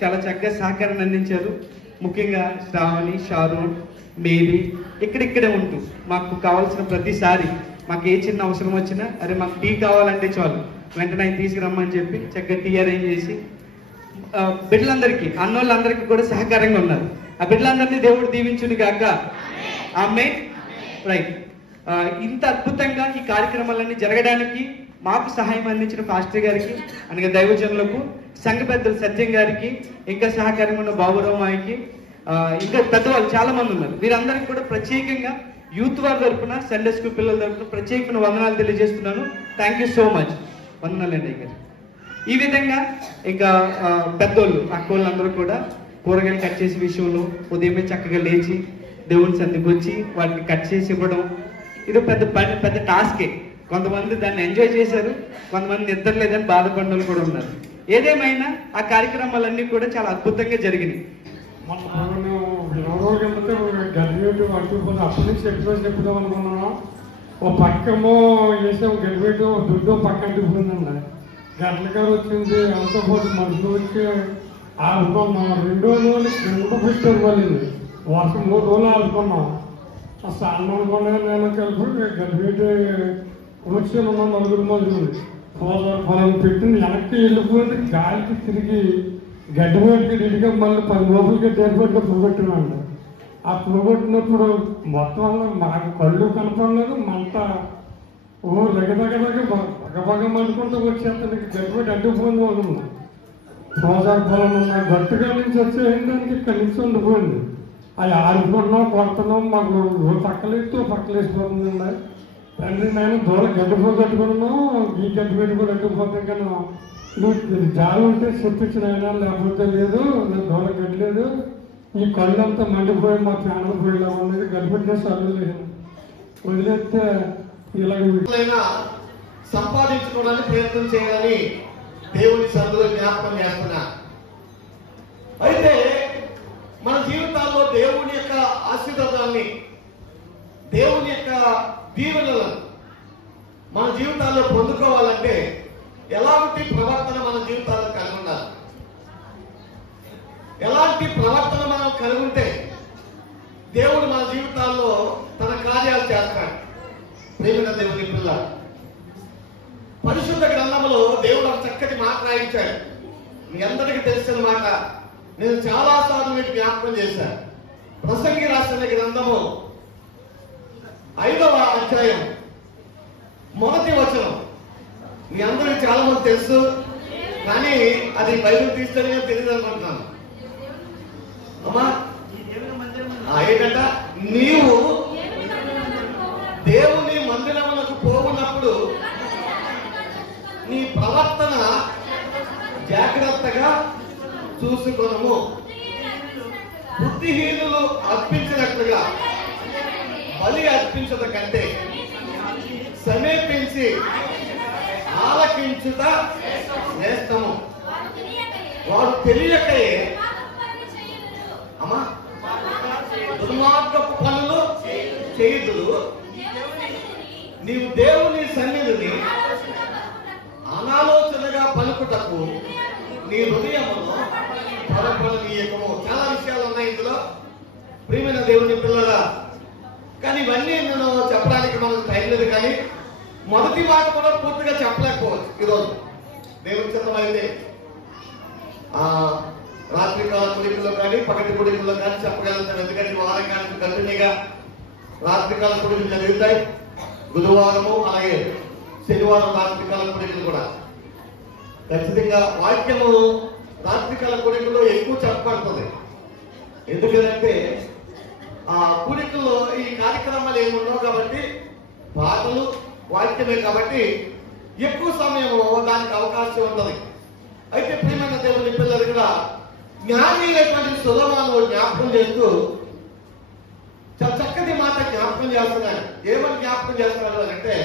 చాలా చక్కగా సహకారాన్ని అందించారు. ముఖ్యంగా శ్రావణి, షారూన్, మేరీ ఇక్కడిక్కడే ఉంటూ మాకు కావాల్సిన ప్రతిసారి మాకు ఏ చిన్న అవసరం వచ్చినా అరే మాకు టీ కావాలంటే చాలు వెంటనే తీసుకురమ్మని చెప్పి చక్కగా టీ అరేంజ్ చేసి బిడ్డలందరికీ అన్నోళ్ళందరికీ కూడా సహకారంగా ఉన్నారు. ఆ బిడ్డలందరినీ దేవుడు దీవించును గాక. ఆమేన్. రైట్. ఇంత అద్భుతంగా ఈ కార్యక్రమాలన్నీ జరగడానికి మాకు సహాయం అందించిన పాస్టర్ గారికి, అనగా దైవజనులకు, సంఘ పెద్దలు సత్యం గారికి, ఇంకా సహకారంగా ఉన్న బాబురామాయికి, ఇంకా పెద్దవాళ్ళు చాలా మంది ఉన్నారు. వీరందరికీ కూడా ప్రత్యేకంగా యూత్ వారి తరఫున, సండే స్కూల్ పిల్లల తరఫున ప్రత్యేకమైన వందనాలు తెలియజేస్తున్నాను. Thank you so much. వందనాలండి గారు. ఈ విధంగా ఇంకా పెద్దోళ్ళు అక్కోళ్ళందరూ కూడా కూరగాయలు కట్ చేసే విషయంలో ఉదయమే చక్కగా లేచి దేవుని సన్నిధికి వచ్చి వాటిని కట్ చేసి ఇవ్వడం ఇది పెద్ద టాస్కే. కొంతమంది దాన్ని ఎంజాయ్ చేశారు, కొంతమంది నిద్ర లేదని బాధపడిన వాళ్ళు కూడా ఉన్నారు. ఏదేమైనా ఆ కార్యక్రమాలన్నీ కూడా చాలా అద్భుతంగా జరిగినాయి. చెప్దాం అనుకున్నాను. ఓ పక్కమో వేసాం గడిపెట్టి దుడ్డు పక్కన తిప్పుకుందండి. గంటల గారు వచ్చింది, అంతా పాటు మనుషులు వచ్చి ఆడుకున్నాం. 2 రోజులు కింద పెట్టారు వాళ్ళని, వర్షం 3 రోజులు ఆడుకున్నాం. ఆ సాయం అనుకున్నా నేను కలిపి గడిపెట్టి వచ్చి ఉన్న 4 మంది పొలం పెట్టింది. వెనక్కి వెళ్ళిపోతే గాలికి తిరిగి గడ్డపెట్టి ఇటుగా మళ్ళీ 10 లోపలికి డేర్పెట్టి పువ్వెట్టినండి. ఆ పువ్వెట్టినప్పుడు మొత్తం మాకు కళ్ళు కనపడలేదు, మంట బగబగ మండుకుంటూ వచ్చి అతనికి గడ్డపెట్టి అడ్డుపోయింది. ఉంటుంది సోదారు పొలం ఉన్న గట్టుగా నుంచి వచ్చేయండి, దానికి ఇక్కడి నుంచి ఉండిపోయింది. అవి ఆడుకుంటున్నాం, కొడుతున్నాం, మాకు పక్కలేసిపోతుందండి. తండ్రి నేను దూర గడ్డిపో కట్టుకున్నాం, ఈ గడ్డిపెట్టి కూడా అడ్డుపోతాం కానీ నువ్వు జాలు ఉంటే చెప్పించిన అయినా లేకపోతే లేదు, నేను దూర గడ్డలేదు, ఈ కళ్ళు అంతా మండిపోయి మా ఫ్యాన్లు పోయేలా ఉన్నది, గడ్డిపెట్టిన సర్లు లేదు వదిలేస్తే ఇలా సంపాదించుకోవడానికి ప్రయత్నం చేయాలని దేవుని సన్నిధిలో జ్ఞాపకం చేస్తున్నా. అయితే మన జీవితాల్లో దేవుని యొక్క ఆశీర్వాదాన్ని, దేవుని యొక్క దీవెనలను మన జీవితాల్లో పొందుకోవాలంటే ఎలాంటి ప్రవర్తన మన జీవితాల్లో కలిగి ఉండాలి? ఎలాంటి ప్రవర్తన మనం కలిగి ఉంటే దేవుడు మన జీవితాల్లో తన కార్యాలు చేస్తాడు. ప్రేమిన దేవుని పిల్ల, పరిశుద్ధ గ్రంథంలో దేవుడు ఒక చక్కటి మాట రాయించాడు. మీ అందరికీ తెలిసిన మాట నేను చాలా సార్లు మీకు జ్ఞాపకం చేశాను. ప్రసంగి రాసిన గ్రంథము 5వ అధ్యాయం 1వ వచనం. మీ అందరికీ చాలా మంది తెలుసు, కానీ అది బైబిల్ తీస్తేనే తెలియదు అనుకుంటున్నాను. అమ్మా ఏంటంట, నీవు దేవుని మందిరములకు పోవునప్పుడు నీ ప్రవర్తన జాగ్రత్తగా చూసుకొనుము. బుద్ధిహీనులు అర్పించినట్లుగా బలి అర్పించుట కంటే సమీపించి ఆలకించుట శ్రేష్టము. వారు తెలియకే అమ్మా దుర్మార్గపు పనులు చేయుదురు. నీవు దేవుని సన్నిధిని అనాలోచనగా పలుకుటకు నీ హృదయమును పొరపడనీయకము. చాలా విషయాలు ఉన్నాయి ఇందులో ప్రియమైన దేవుని పిల్లల. కానీ ఇవన్నీ నేను చెప్పడానికి మనకు టైం లేదు. కానీ మొదటి మాట కూడా పూర్తిగా చెప్పలేకపోవచ్చు. ఈరోజు దేవుని చిత్తమైతే రాత్రికాల కుడికల్లో కానీ పగటి కుడికల్లో కానీ చెప్పగలుగుతాం. ఎందుకంటే వారం కానీ కంటిన్యూగా రాత్రికాల కుడికలు జరుగుతాయి. బుధవారము అలాగే శనివారం రాత్రికాల కుడికలు కూడా ఖచ్చితంగా వాక్యము రాత్రికాల కుడికల్లో ఎక్కువ చెప్పబడుతుంది. ఎందుకంటే ఆ కూడికల్లో ఈ కార్యక్రమాలు ఏమి ఉండవు కాబట్టి, పాటలు వాక్యమే కాబట్టి ఎక్కువ సమయం దానికి అవకాశం ఉంటుంది. అయితే ప్రియమైన దేవుని పిల్లలు కూడా జ్ఞాని అయినటువంటి సొలొమోను జ్ఞాపకం చేస్తూ చాలా చక్కటి మాట జ్ఞాపకం చేస్తున్నాడు. ఏమని జ్ఞాపకం చేస్తున్నాడు అంటే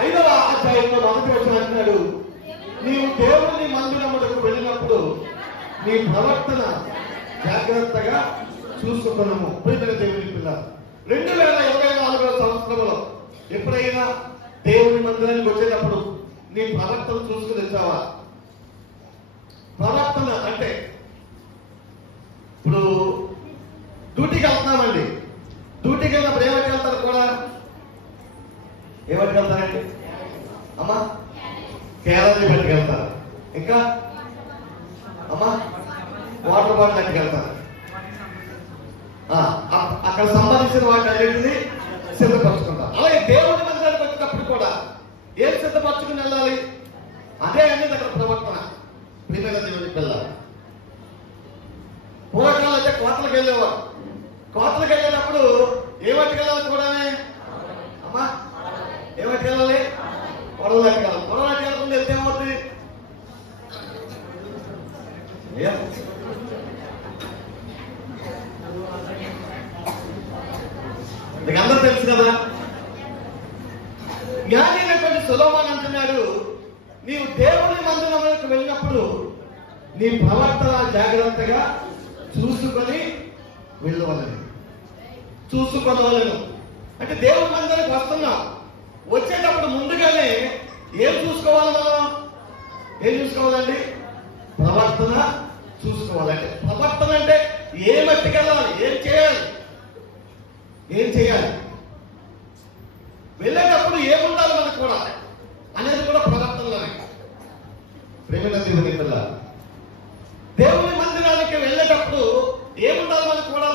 5వ అధ్యాయంలో మొదటి వచనం అంటున్నాడు, నీవు దేవుని మందిరములకు వెళ్ళినప్పుడు నీ ప్రవర్తన జాగ్రత్తగా చూసుకున్నాము. ప్రియమైన దేవుని పిల్లలు, 2024వ సంవత్సరంలో ఎప్పుడైనా దేవుని మందిరానికి వచ్చేటప్పుడు నీ ప్రవర్తన చూసుకుని వచ్చావా? ప్రవర్తన అంటే ఇప్పుడు డ్యూటీకి వెళ్తున్నామండి. డ్యూటీకి వెళ్ళినప్పుడు ఏమట్టి వెళ్తారు కూడా? ఏమట్టి వెళ్తారండి అమ్మా? కేరళని పట్టుకెళ్తారు. ఇంకా అమ్మా వాటర్ బాటిల్ పట్టుకెళ్తారు. అక్కడ సంబంధించిన వాటి అన్నింటినీ సిద్ధపరచుకుంటారు. అలాగే దేవుడి మందిరానికి వచ్చేటప్పుడు కూడా ఏం సిద్ధపరచుకుని వెళ్ళాలి? అదే అనేది అక్కడ ప్రవర్తన. ప్రియమైన దేవుని పిల్లలు, పూర్వకాలం అయితే కోతలకు వెళ్ళేవారు. కోతలకు వెళ్ళేటప్పుడు ఏమట్టి వెళ్ళాలి కూడానే అమ్మా? ఏమట్టి వెళ్ళాలి? పొడవలాంటి వెళ్ళాలి. పొడవలాంటి వెళ్ళకుండా వెళ్తే ఏమవుతుంది? మీకు అందరూ తెలుసు కదా. జ్ఞాని అయినటువంటి సొలొమోను అంటున్నాడు, నీవు దేవుని మందిరంలోకి వెళ్ళినప్పుడు నీ ప్రవర్తన జాగ్రత్తగా చూసుకొని వెళ్ళవలను. చూసుకోవాలను అంటే దేవుని మందిరానికి వస్తున్నాం, వచ్చేటప్పుడు ముందుగానే ఏం చూసుకోవాలి? మనం ఏం చూసుకోవాలండి? ప్రవర్తన చూసుకోవాలంటే. ప్రవర్తన అంటే ఏం ఎట్టుకెళ్ళాలి, ఏం చేయాలి, ఏం చేయాలి, వెళ్ళేటప్పుడు ఏముండాలి మనకు కూడా అనేది కూడా ప్రవర్తనలోనే. ప్రేమైన దేవుని పిల్లలు, దేవుని మందిరానికి వెళ్ళేటప్పుడు ఏముండాలి మనకు కూడా?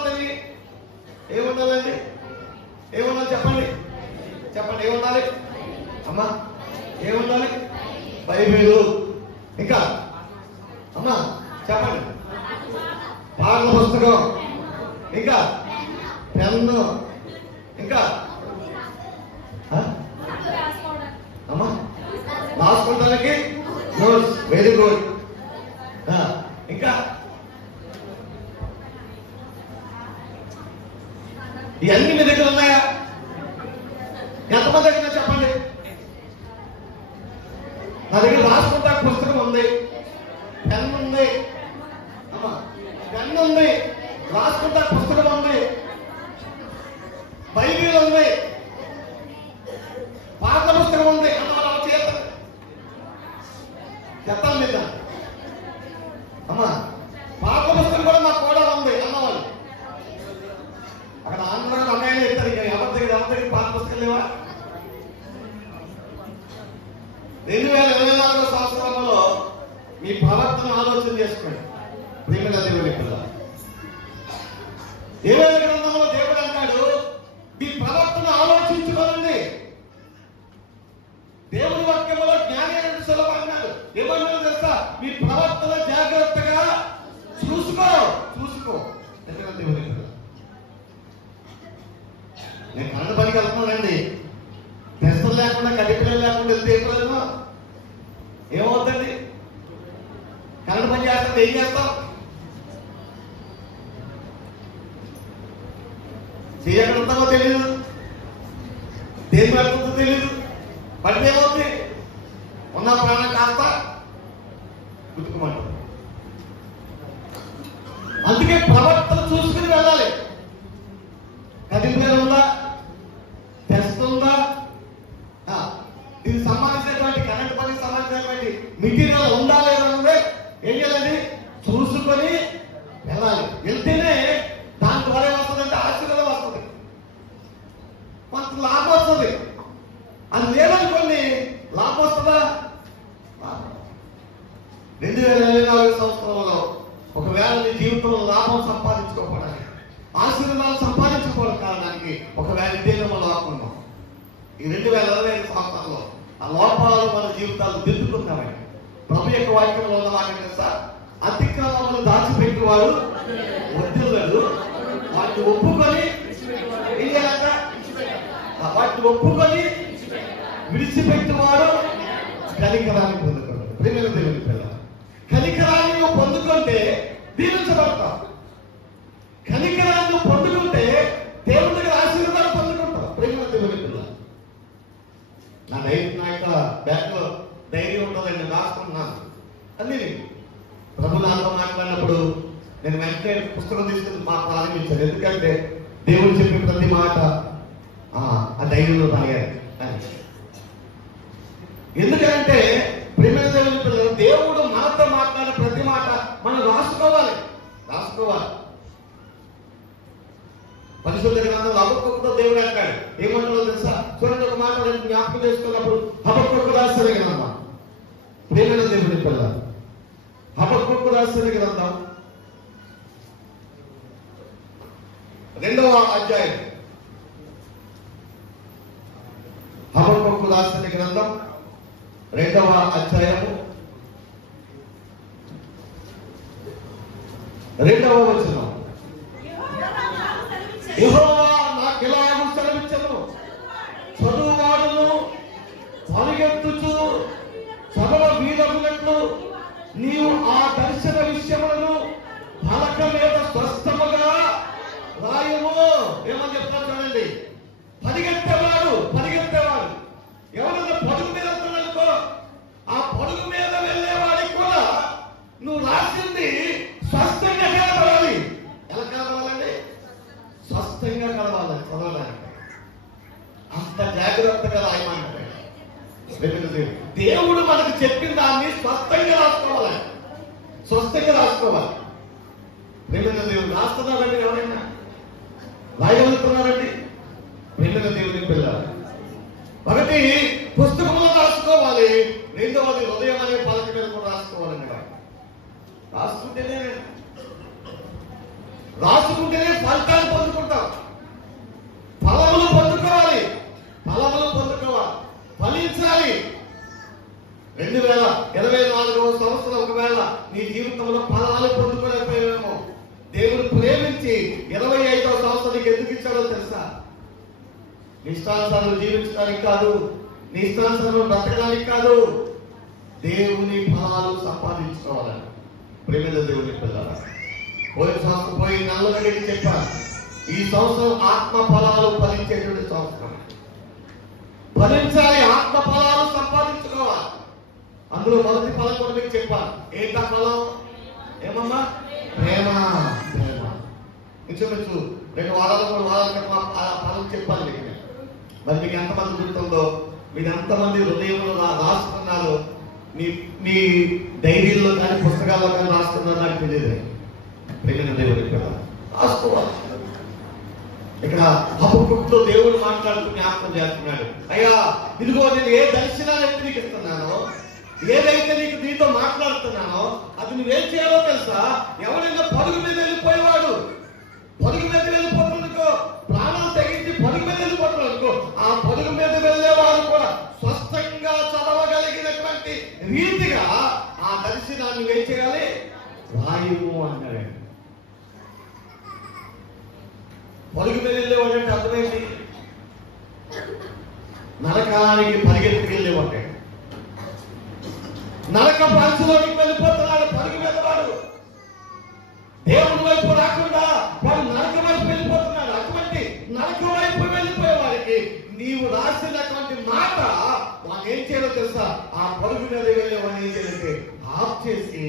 ఏముండాలండి? ఏముండాలి చెప్పండి, చెప్పండి. ఏముండాలి అమ్మా? ఏముండాలి? బైబిలు. ఇంకా అమ్మా చెప్పండి. పాఠ్య పుస్తకం, ఇంకా పెన్ను, ఇంకా అమ్మా రాసుకోవడానికి నోట్స్. Very good. ఇంకా ఇవన్నీ మీ దగ్గర ఉన్నాయా? ఎంతమంది దగ్గర చెప్పండి. నా దగ్గర రాసుకుంటా పుస్తకం ఉంది, పెన్ ఉంది అమ్మా, పెన్ ఉంది, రాసుకుంటా పుస్తకం ఉంది, బైబిల్ ఉంది, పాఠ్య పుస్తకం ఉంది. చెప్పాలి మీద అమ్మా. పాఠ్య పుస్తకం కూడా మాకు కూడా ఉంది అన్నవాళ్ళు. అక్కడ ఆంధ్ర అమ్మాయిలు చెప్తారు, ఎవరి దగ్గర పాఠ్య పుస్తకం లేవా? 2024వ సంవత్సరంలో మీ ప్రవర్తన ఆలోచన చేసుకోండి. ప్రియమైన దేవుని పిల్లలు, ఏమైనా గ్రంథంలో దేవుడు అంటాడు, మీ ప్రవర్తన ఆలోచించుకోండి. దేవుని వాక్యంలో జ్ఞాని అనేది సులభం అన్నాడు. ఏమన్నాడు తెలుసా? మీ ప్రవర్తన జాగ్రత్తగా చూసుకో. దేవుని పిల్లలు, నేను కన్న పనికి వెళ్తున్నానండి, టెస్టులు లేకుండా కడిపిల్లలు లేకుండా వెళ్తే ఏమవుతుంది? చేయకపోతే ఏం చేస్తాం? చేయగలుగుతామో తెలియదు, దేని పెడుతుందో తెలియదు, పడితే ఏమవుతుంది? ఉన్న ప్రాణం కాస్త గుర్తుకోమంటారు. అందుకే ప్రవర్తన చూసుకుని వెళ్ళాలి. కదిలిపేద ఉందా, టెస్ట్ ఉందా, దీనికి సంబంధించినటువంటి కరెంట్ పనికి సంబంధించినటువంటి మెటీరియల్ ఉందా లేదా ఉందే ఏం చేయాలండి? చూసుకొని వెళ్ళాలి. వెళ్తేనే దాని ద్వారా ఏమొస్తుందంటే ఆశీర్వాదం వస్తుంది, కొంత లాభం వస్తుంది. అది లేదనుకోండి లాభం వస్తుందా? 2024 సంవత్సరంలో ఒకవేళ నీ జీవితంలో లాభం సంపాదించుకోకపోవడానికి, ఆశీర్వాదాలు సంపాదించుకోవడం కారణానికి ఒకవేళ ఇదేమో లోపం ఉన్నాం. ఈ 2025 సంవత్సరంలో ఆ లోపాలు మన జీవితాలు దిద్దుకుంటామని ప్రభు యొక్క వాక్యంలో ఉన్న వాక్యం తెలుసా? అతిక్రమములు దాచిపెట్టేవాడు వద్దు, వాటిని ఒప్పుకొని ఏం చేయాలంట? వాటిని ఒప్పుకొని విడిచిపెట్టేవాడు కనికరాన్ని పొందుకోండి. ప్రేమ దేవుని పిల్ల, కనికరాన్ని నువ్వు పొందుకుంటే దీవించబడతావు. కనికరాన్ని నువ్వు పొందుకుంటే దేవుడి దగ్గర ఆశీర్వాదాలు పొందుకుంటావు. ప్రేమ దేవుని పిల్ల, నా యొక్క బ్యాగ్ లో ధైర్యం ఉంటుందని నేను రాసుకుంటున్నాను అన్ని. ప్రభు నాతో మాట్లాడినప్పుడు నేను వెంటనే పుస్తకం తీసుకుని ప్రారంభించాను. ఎందుకంటే దేవుడు చెప్పిన ప్రతి మాట ఆ ధైర్యంలో తాగారు అని. ఎందుకంటే ప్రేమ దేవుని పిల్లలు, దేవుడు మనతో మాట్లాడిన ప్రతి మాట మనం రాసుకోవాలి. పరిశుద్ధ గ్రంథంలో హబక్కూకుతో దేవుడు అంటాడు, ఏమంటాడో తెలుసా? చూడండి, ఒక మాట జ్ఞాపకం చేసుకున్నప్పుడు హబక్కూకు రాసిన గ్రంథం, ప్రేమ దేవుని పిల్లలు, హబక్కూకు రాసిన గ్రంథం 2వ అధ్యాయం. హబక్కూకు రాసిన గ్రంథం 2వ అధ్యాయము 2వ వచనం. యెహోవా నాకిలాగు సెలవిచ్చెను, చదువువాడును పరిగెత్తుచు చదవ వీరమునట్లు నీవు ఆ దర్శన విషయములను పలక మీద స్పష్టముగా రాయము. ఏమని చెప్తాను చూడండి. పరిగెత్తేవాడు ఎవరైనా పడుగు మీద వెళ్తున్నాడుకో, ఆ పడుగు మీద వెళ్ళేవాడికి కూడా నువ్వు రాసింది స్పష్టంగా కనబడాలి. ఎలా కనబడాలండి? స్పష్టంగా కనబడాలి చదవడానికి. అంత జాగ్రత్తగా రాయమంటాడు దేవుడు. మనకు చెప్పిన దాన్ని స్పష్టంగా రాసుకోవాలి. ప్రేమ దేవుడు రాస్తున్నారండి. ఎవరైనా రాయగలుగుతున్నారండి? ప్రేమ దేవుని పిల్లలు, ఒకటి పుస్తకంలో రాసుకోవాలి, రెండవది హృదయం అనే పలక మీద కూడా రాసుకోవాలండి. రాసుకుంటేనే ఫలితాన్ని పొందుకుంటాం. ఫలములు పొందుకోవాలి, ఫలించాలి. 2024వ సంవత్సరం ఒకవేళ నీ జీవితంలో ఫలాలు పొందుకోలేకపోయామేమో. దేవుడు ప్రేమించి 25వ సంవత్సరానికి ఎందుకు ఇచ్చాడో తెలుసా? నీ ఇష్టానుసారం జీవించడానికి కాదు, నీ ఇష్టానుసారం బ్రతకడానికి కాదు, దేవుని ఫలాలు సంపాదించుకోవాలని. ప్రేమ దేవుని పిల్లలు, పోయిన సంవత్సరం పోయి నల్లగడికి చెప్పారు, ఈ సంవత్సరం ఆత్మ ఫలాలు ఫలించేటువంటి సంవత్సరం. ఫలించాలి, ఆత్మ ఫలాలు సంపాదించుకోవాలి. అందులో మొదటి ఫలం కూడా మీకు చెప్పాలి. ఏంటా ఫలం? ఏమమ్మా? ప్రేమ. ఇంచుమించు 2 వారాల 3 వారాల క్రితం ఆ ఫలం చెప్పాలి మీకు. మరి మీకు ఎంతమంది గుర్తుందో, మీరు ఎంతమంది హృదయంలో రాసుకున్నారు, మీ డైరీల్లో కానీ పుస్తకాల్లో కానీ రాసుకున్నారు నాకు తెలియదు. ప్రేమ దేవుడి కూడా రాసుకోవాలి. ఇక్కడ హబక్కూకుతో దేవుడు మాట్లాడుతూ జ్ఞాపకం చేస్తున్నాడు, అయ్యా ఇదిగో నేను ఏ దర్శనాన్ని నీకు ఇస్తున్నానో, ఏదైతే నీతో మాట్లాడుతున్నానో అది నువ్వేం చేయాలో తెలుసా? ఎవరైనా పరుగు మీద వెళ్ళిపోయేవాడు, పరుగు మీద వెళ్ళిపోతుందికో, ప్రాణం తెగించి పరుగు మీద వెళ్ళిపోతున్నాడుకో, ఆ పరుగు మీద వెళ్ళేవాడు కూడా స్పష్టంగా చదవగలిగినటువంటి రీతిగా ఆ దర్శనాన్ని ఏం చేయాలి? రాయుము అన్నాడు. పరుగు మీద వెళ్ళేవాడు అంటే అర్థమైంది, నరకానికి పరిగెత్తుకు వెళ్ళేవాడు. నరక పంచులోకి వెళ్ళిపోతున్నాడు. పరుగు మీద వాడు దేవుని వైపు రాకుండా వాడు నరక వైపు వెళ్ళిపోతున్నాడు. అటువంటి నరక వైపు వెళ్ళిపోయే వారికి నీవు రాసినటువంటి మాట వాళ్ళు ఏం చేయాలో తెలుసా? ఆ పరుగు మీద వెళ్ళే వాళ్ళు ఏం చేయాలంటే ఆఫ్ చేసి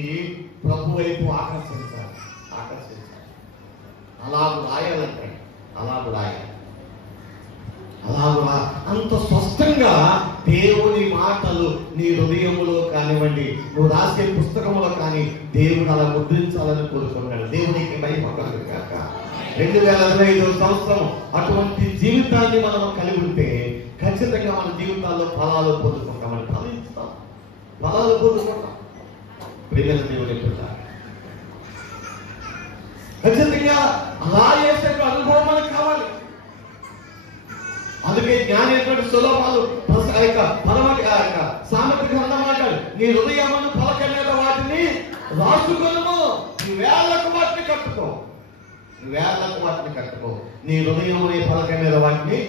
ప్రభు వైపు ఆకర్షించాలి. అలాగూ రాయాలంటే అలాగూ రాయాలి. అలాగా అంత స్పష్టంగా దేవుని మాటలు నీ హృదయములో కానివ్వండి, నువ్వు రాసే పుస్తకములో కానీ దేవుడు అలా ముద్రించాలని కోరుకున్నాడు. దేవునికి భయపడాలి కాక 2025 సంవత్సరం అటువంటి జీవితాన్ని మనం కలిగి ఉంటే ఖచ్చితంగా మన జీవితాల్లో ఫలాలు పొందుకుంటామని ఫలిస్తాం. ఫలాలు పొందుకుంటాం. ప్రియమైన దేవుని పిల్ల ఖచ్చితంగా అలా చేసే అనుభవం మనకు కావాలి. అందుకే జ్ఞాని అయినటువంటి సులభాలు సామెత గ్రంథం అంటాడు, నీ హృదయమును పలక మీద వాటిని రాసుకొనుము, నీ వేళ్లకు వాటిని కట్టుకో. నీ హృదయముని పలక మీద వాటిని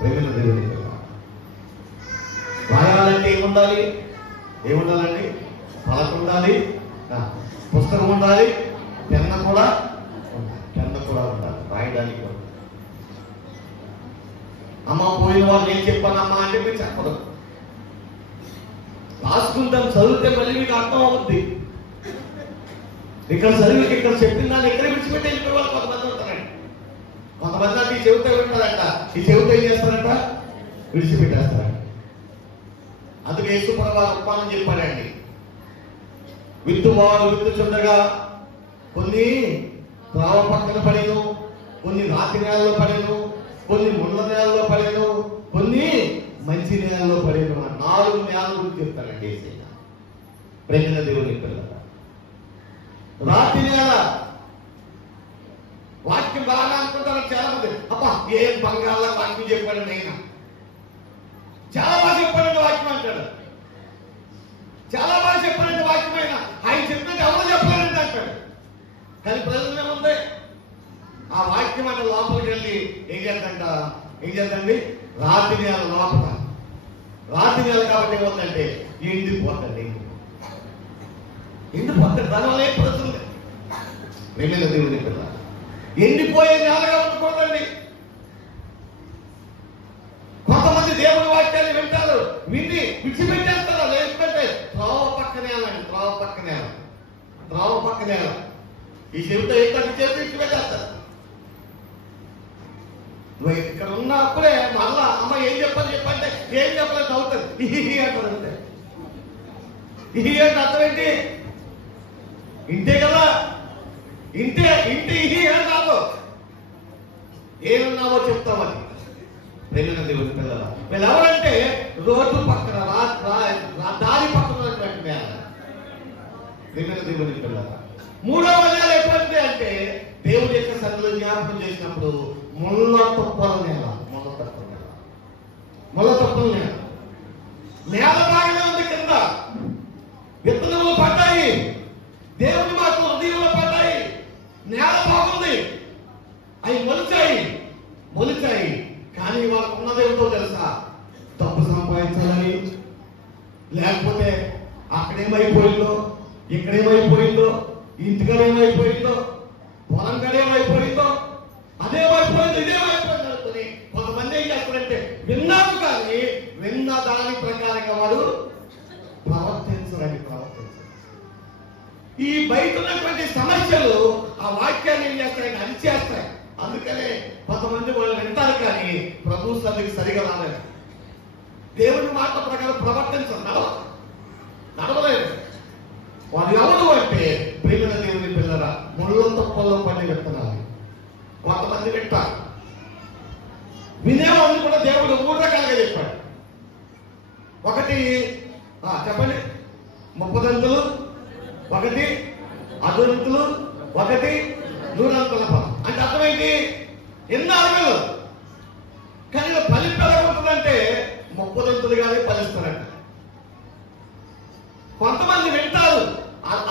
ప్రేమ దేవుని రాయాలంటే ఏముండాలి? ఏముండాలండి? పలక ఉండాలి, పుస్తకం ఉండాలి, పెన్న కూడా ఉండాలి రాయడానికి. అమ్మ పోయిన వాళ్ళు ఏం చెప్పానమ్మా అంటే మీరు చెప్పదు. రాసుకుంటాం, చదివితే మళ్ళీ మీకు అర్థం అవుద్ది. ఇక్కడ చదివి ఇక్కడ చెప్పిన దాన్ని ఎక్కడ విడిచిపెట్టి వెళ్ళిపోయే వాళ్ళు కొంతమంది ఉంటారండి. కొంతమంది అంటే ఈ చెవితో వింటారంట, ఈ చెవితో ఏం చేస్తారంట? విడిచిపెట్టేస్తారంట. అందుకే యేసుప్రభువు వారు ఉపమానం చెప్పాడండి. విత్తువాడు విత్తుచుండగా కొన్ని త్రావ పక్కన పడేను, కొన్ని రాతి నేలలో పడేను, కొన్ని ముళ్ళ నేలలో పడేను, కొన్ని మంచి నేలలో పడేను. 4 నేల గురించి చెప్తానండి యేసయ్య. ప్రేమ దేవుని పిల్లల రాతి నేల వాక్యం బాగా అనుకుంటారు చాలా మంది. అబ్బా ఏం బంగాళ వాక్యం చెప్పాడు నేను, చాలా బాగా చెప్పాడండి వాక్యం అంటాడు. చాలా బాగా చెప్పాడండి వాక్యం అయినా ఆయన చెప్పినట్టు ఎవరు చెప్పాడండి అంటాడు. కానీ ప్రజలు ఏముంది? ఆ వాక్యం అంటే లోపలికి వెళ్ళి ఏం చేద్దండి? రాతి నేల లోపల, రాతి నేల కాబట్టి ఏమవుతుందంటే ఎండిపోతుంది. దానివల్ల ఏం ప్రశ్న వెళ్ళిన దేవుని పిల్ల ఎండిపోయే నేలగా ఉండకూడదండి. కొంతమంది దేవుని వాక్యాన్ని వింటారు, విని విడిచిపెట్టేస్తారు. లేకపోతే త్రోవ పక్క నేల ఈ చెవితో ఏంటంటే చేసి విడిచిపెట్టేస్తారు. నువ్వు ఇక్కడ ఉన్నప్పుడే మళ్ళా అమ్మ ఏం చెప్పంటే ఏం చెప్పలేదు అవుతుంది. ఇహి అంటారు అంతే. ఇహి అంటే అర్థం ఏంటి? ఇంతే కదా, ఇంటే ఇహి అని కాదు, ఏమన్నావో చెప్తామని. ప్రేమ దేవుని పిల్లల వీళ్ళు ఎవరంటే రోడ్డు పక్కన దారి పక్కన ఉన్నటువంటి నేల. ప్రేమ దేవుని పిల్లల మూడవ నేల ఎటువంటి అంటే దేవుడి యొక్క సన్నిధిలో జ్ఞాపకం చేసినప్పుడు ముళ్ళ తొప్పల నేల. నేల బాగానే ఉంది, కింద విత్తనములు పడ్డాయి, దేవుని మాటలు హృదయంలో పడ్డాయి, నేల బాగుంది, అవి మొలిచాయి. కానీ వాళ్ళకు ఉన్నదేమిటో తెలుసా? డబ్బు సంపాదించాలని, లేకపోతే అక్కడేమైపోయిందో, ఇక్కడేమైపోయిందో, ఇంటికడేమైపోయిందో, పొలం కడేమైపోయిందో, అదేమైపోయింది ఇదేమైపోయింది అనుకుని కొంతమంది ఏం చేస్తారంటే విన్నాము కానీ విన్న దాని ప్రకారంగా వాడు ప్రవర్తించరండి. ఈ బయట ఉన్నటువంటి సమస్యలు ఆ వాక్యాన్ని ఏం చేస్తాయని అరిచేస్తాయి. అందుకనే కొంతమంది వాళ్ళు వింటారు కానీ ప్రభు సన్నిధికి సరిగా రాలేదు. దేవుని మాట ప్రకారం ప్రవర్తించరు, నడవలేదు. వాళ్ళు ఎవరు అంటే ప్రియమైన దేవుని పిల్లరా ముళ్ళ తొప్పల్లో పని విత్తనాలు. కొంతమంది వింటారు, వినేవాళ్ళు కూడా దేవుడు 3 రకాలుగా చెప్పాడు. ఒకటి చెప్పండి 30 ఒకటి 60 ఒకటి 100 ఫలం. అంటే అర్థమైంది ఎన్నో అడుగులు కానీ ఫలితం ఎలా ఉంటుందంటే 30 కానీ ఫలిస్తారంట. కొంతమంది వింటారు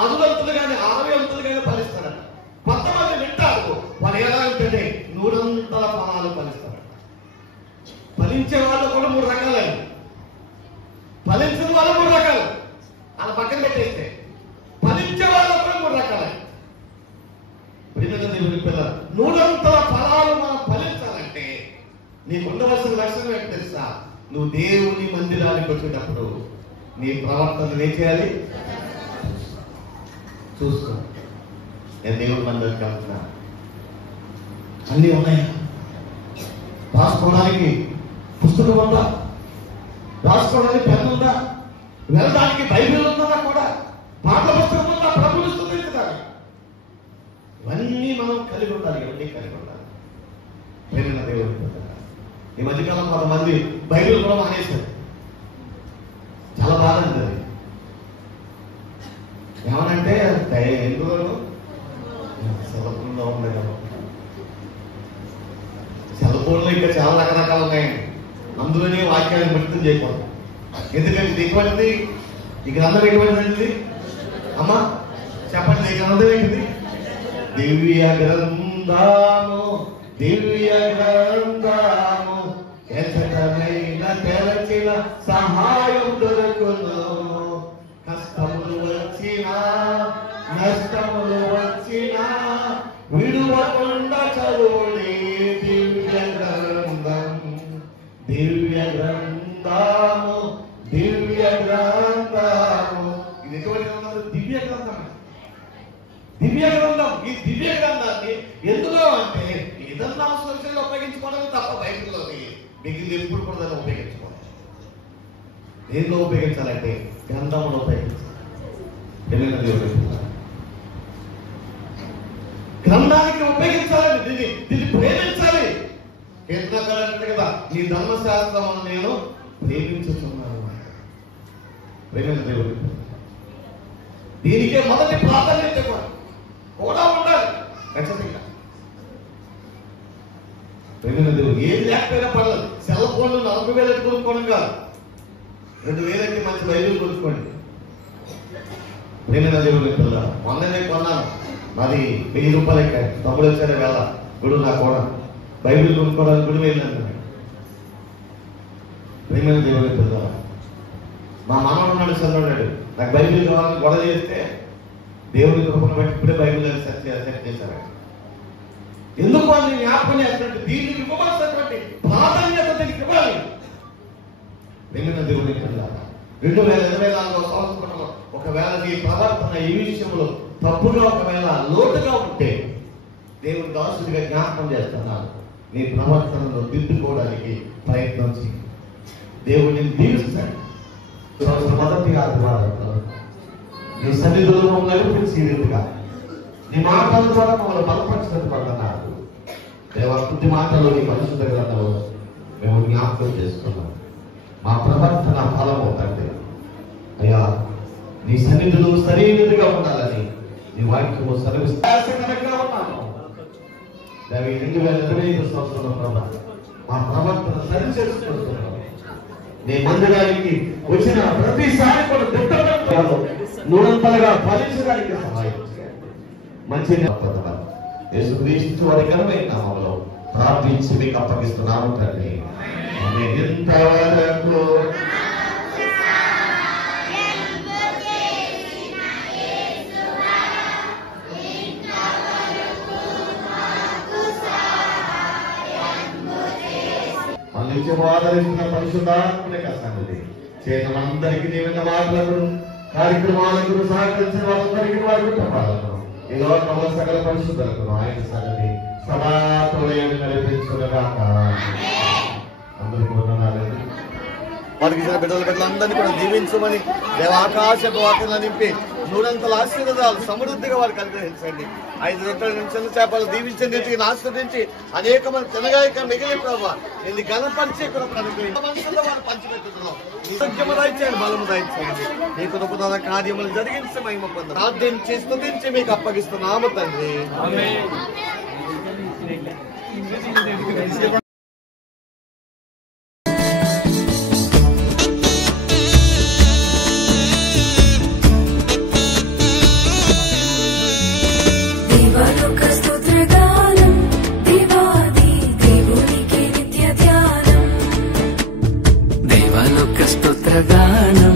60 కానీ 60 కానీ ఫలిస్తారంట. కొంతమంది వింటారు వాళ్ళు ఎలా అంటే 100 ఫలాలు ఫలిస్తారంట. ఫలించే వాళ్ళు కూడా 3 రకాలండి. ఫలించిన వాళ్ళు 3 రకాలు. అలా పక్కన పెట్టేస్తే ఫలించే వాళ్ళు కూడా 3 రకాలు. ప్రియమైన దేవుని పిల్లలు, 100 ఫలాలు మనం ఫలించాలంటే నీకు ఉండవలసిన లక్షణం ఏంటి తెలుసా? నువ్వు దేవుని మందిరానికి వచ్చేటప్పుడు నీ ప్రవర్తన ఏం చేయాలి? చూసుకో. నేను దేవుని మందిరానికి వెళ్తున్నా, అన్నీ ఉన్నాయా? రాసుకోవడానికి పుస్తకం ఉందా? రాసుకోవడానికి పెన్ ఉందా? వెళ్ళడానికి బైబిల్ ఉందా? కూడా పాటల పుస్తకం ఉందా? ప్రభువుని స్తుతించడానికి ఇవన్నీ మనం కలిగి ఉండాలి. ఇవన్నీ కలిగి ఉండాలి. ప్రేమైన దేవుని పిల్లలు, ఈ మధ్యకాలం కొంతమంది బైబిల్ కూడా మానేశారు. చాలా బాధ ఉంది. ఏమనంటే ఎందుకు సెలవుల్లో ఉంది కదా. సెల్ ఫోన్లో ఇంకా చాలా రకరకాలు ఉన్నాయండి. అందులోనే వాక్యాన్ని మిళితం చేయకూడదు. ఎందుకంటే ఇది ఎటువంటిది? ఈ గ్రంథం ఎటువంటిది అమ్మా చెప్పండి. ఈ గ్రంథం ఏంటిది? దివ్య గ్రంథము, దివ్య గ్రంథము, ఎచ్చటైన తెరచిన సహాయం దొరకును. కష్టములు వచ్చినా నష్టములు వచ్చినా విడువకుండా చదువుని దివ్య గ్రంథం. దివ్య గ్రంథము, దివ్య గ్రంథము. ఇది ఎటువంటి గ్రంథం? దివ్య గ్రంథం. దివ్య గ్రంథం. ఈ దివ్య గ్రంథాన్ని ఎందులో అంటే ఏదన్నా అవసరం ఉపయోగించుకోవడం తప్ప బైబిల్లోని మిగిలిన ఎప్పుడు కూడా దాన్ని ఉపయోగించుకోవాలి. దేనిలో ఉపయోగించాలంటే గ్రంథంలో ఉపయోగించాలి. గ్రంథానికి ఉపయోగించాలి. దీన్ని ప్రేమించాలి. కీర్తనకారుడు కదా, నీ ధర్మశాస్త్రం నేను ప్రేమించుతున్నాను. ప్రేమించ దేవుడు దీనికే మొదటి ప్రాధాన్యత కూడా ఉండాలి. ఖచ్చితంగా ప్రేమించ దేవుడు ఏది లేకపోయినా పర్లేదు. సెల్ ఫోన్లు 40,000 కొనుక్కోవడం కాదు, 2,000కి మంచి బైబిల్ కొనుక్కోండి. ప్రేమించ దేవుడు పిల్ల మొన్ననే కొన్నాను. మరి 1000 రూపాయలకి తమ్ముడు వచ్చాడు వేళ గుడు నా కూడా బైబిల్ కొనుక్కోవడానికి గుడి వెళ్ళాను. ప్రేమైన దేవుని పిల్ల మా మామ ఉన్నాడు, చదువున్నాడు. నాకు బైబిల్ కావాలని గొడవ చేస్తే దేవుని కృపను బట్టి ఇప్పుడే బైబిల్ సెట్ చేశారు. ఎందుకు అని జ్ఞాపకం చేస్తున్నట్టు దీనికి ఇవ్వవలసినటువంటి ప్రాధాన్యత దీనికి ఇవ్వాలి. ప్రేమైన దేవుని పిల్ల 2024వ సంవత్సరంలో ఒకవేళ నీ ప్రవర్తన ఈ విషయంలో తప్పుగా ఒకవేళ లోటుగా ఉంటే దేవుని దాసుడిగా జ్ఞాపకం చేస్తున్నాను. నీ ప్రవర్తనలో దిద్దుకోవడానికి ప్రయత్నం చేయి. దేవుడిని దీవిస్తాడు. మొదటి ఆదివారంలో నీ సన్నిధిలో నడిపించి రీతిగా నీ మాటల ద్వారా మమ్మల్ని బలపరిచినట్టు పడుతున్నారు. దేవ స్తుతి మాటలు నీ పరిశుద్ధ గ్రంథంలో మేము జ్ఞాపకం చేసుకున్నాం. మా ప్రవర్తన ఫలము తండ్రి అయ్యా నీ సన్నిధిలో సరైనదిగా ఉండాలని నీ వాక్యము సర్వీస్గా ఉన్నాను. 2025 సంవత్సరంలో ప్రభా మా ప్రవర్తన సరి చేసుకుంటున్నాం. నీ మందిరానికి వచ్చిన ప్రతిసారి కూడా 100గా ఫలించడానికి సహాయం చేయండి. మంచి యేసుక్రీస్తు వారి ఘనమైన నామములో ప్రార్థించి మీకు అప్పగిస్తున్నాము తండ్రి. ఇంతవరకు ఆదరిస్తున్న పరిశుద్ధాత్మని కష్టండి చేయడం అందరికీ నీవిన్న మాటలకు కార్యక్రమాలకు సహకరించిన వాళ్ళందరికీ వారి కుటుంబాలను ఈ లోకంలో సకల పరిశుద్ధులకు ఆయన సన్నిధి సదా తోడేవి నడిపించుకునేదాక అందరికీ వందనాలండి. వారికి ఇచ్చిన బిడ్డలందరినీ కూడా దీవించమని దేవాకాశపు వాక్యాలను నింపి 100 ఆశీర్వాదాలు సమృద్ధిగా వారికి అనుగ్రహించండి. 5 రొట్టెల చిన్న చేపలు దీవించండి, వీటిని ఆస్వాదించి అనేక మంది తినగాయక మిగిలిన ప్రభావ ఇది గణపరిచే కృపను అనుగ్రహించి వారు పంచిపెట్టుతున్నాం. సత్యము దయచేయండి, బలము దయచేయండి. మీ కృపణ కార్యములు జరిగించి మహిమ పొందాం. ప్రార్థించి స్తుతించి మీకు అప్పగిస్తున్నాము తండ్రి. స్తోత్రగానం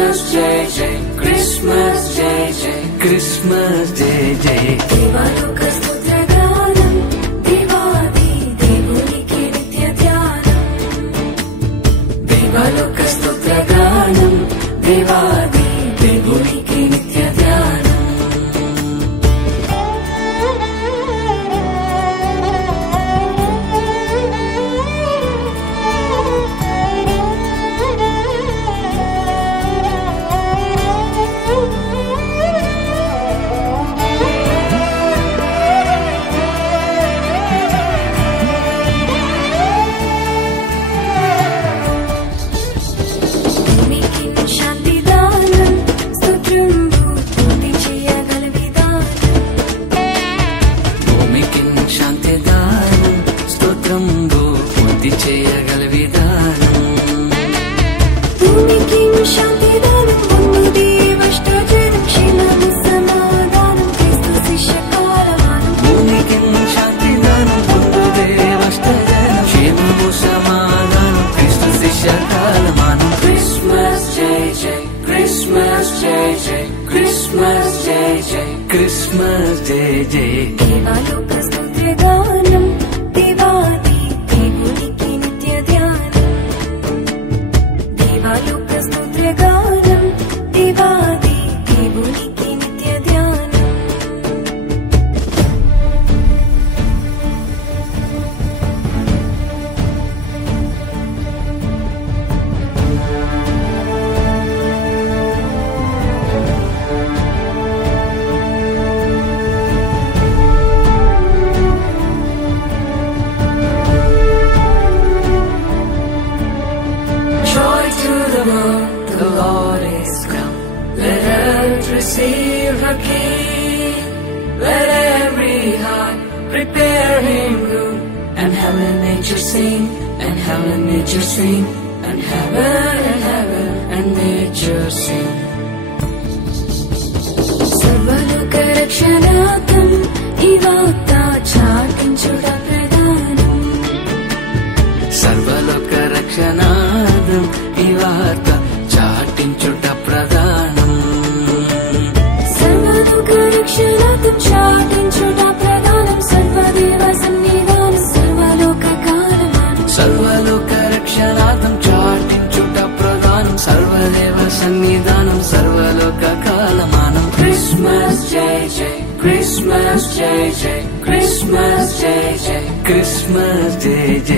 Christmas Jai Jai, Christmas Jai Jai, Christmas Jai Jai. Devaluka స్తుత్ర గానం, దేవాది దేవునికి నిత్య ధ్యానం. దేవాలుక స్తుత్ర గానం, దేవాది దేవునికి నిత్య ధ్యానం. Christmas Jai Jai. Devaluka స్తుత్ర గానం, దేవాది దేవునికి నిత్య ధ్యానం. దేవాలుక స్తుత్ర గానం, దేవాది దేవునికి నిత్య ధ్యానం. The Lord is come. Let earth receive her King. Let every heart prepare him room. And heaven and nature sing, and heaven and nature sing, and heaven and nature sing. Sarvaloka rakshanatham, ivata chatinchuda pradhanam. Sarvaloka rakshanatham, ivata చాటించుట ప్రధానం. సర్వలోక రక్షణార్థం చాటించుట ప్రధానం. సర్వదేవ సన్నిధానం, సర్వలోక కాలమానం. సర్వలోక రక్షణార్థం చాటించుట ప్రధానం. సర్వదేవ సన్నిధానం, సర్వలోక కాలమానం. క్రిస్మస్ జై జై, క్రిస్మస్ జై జై, క్రిస్మస్ జై జై, క్రిస్మస్ జై జై.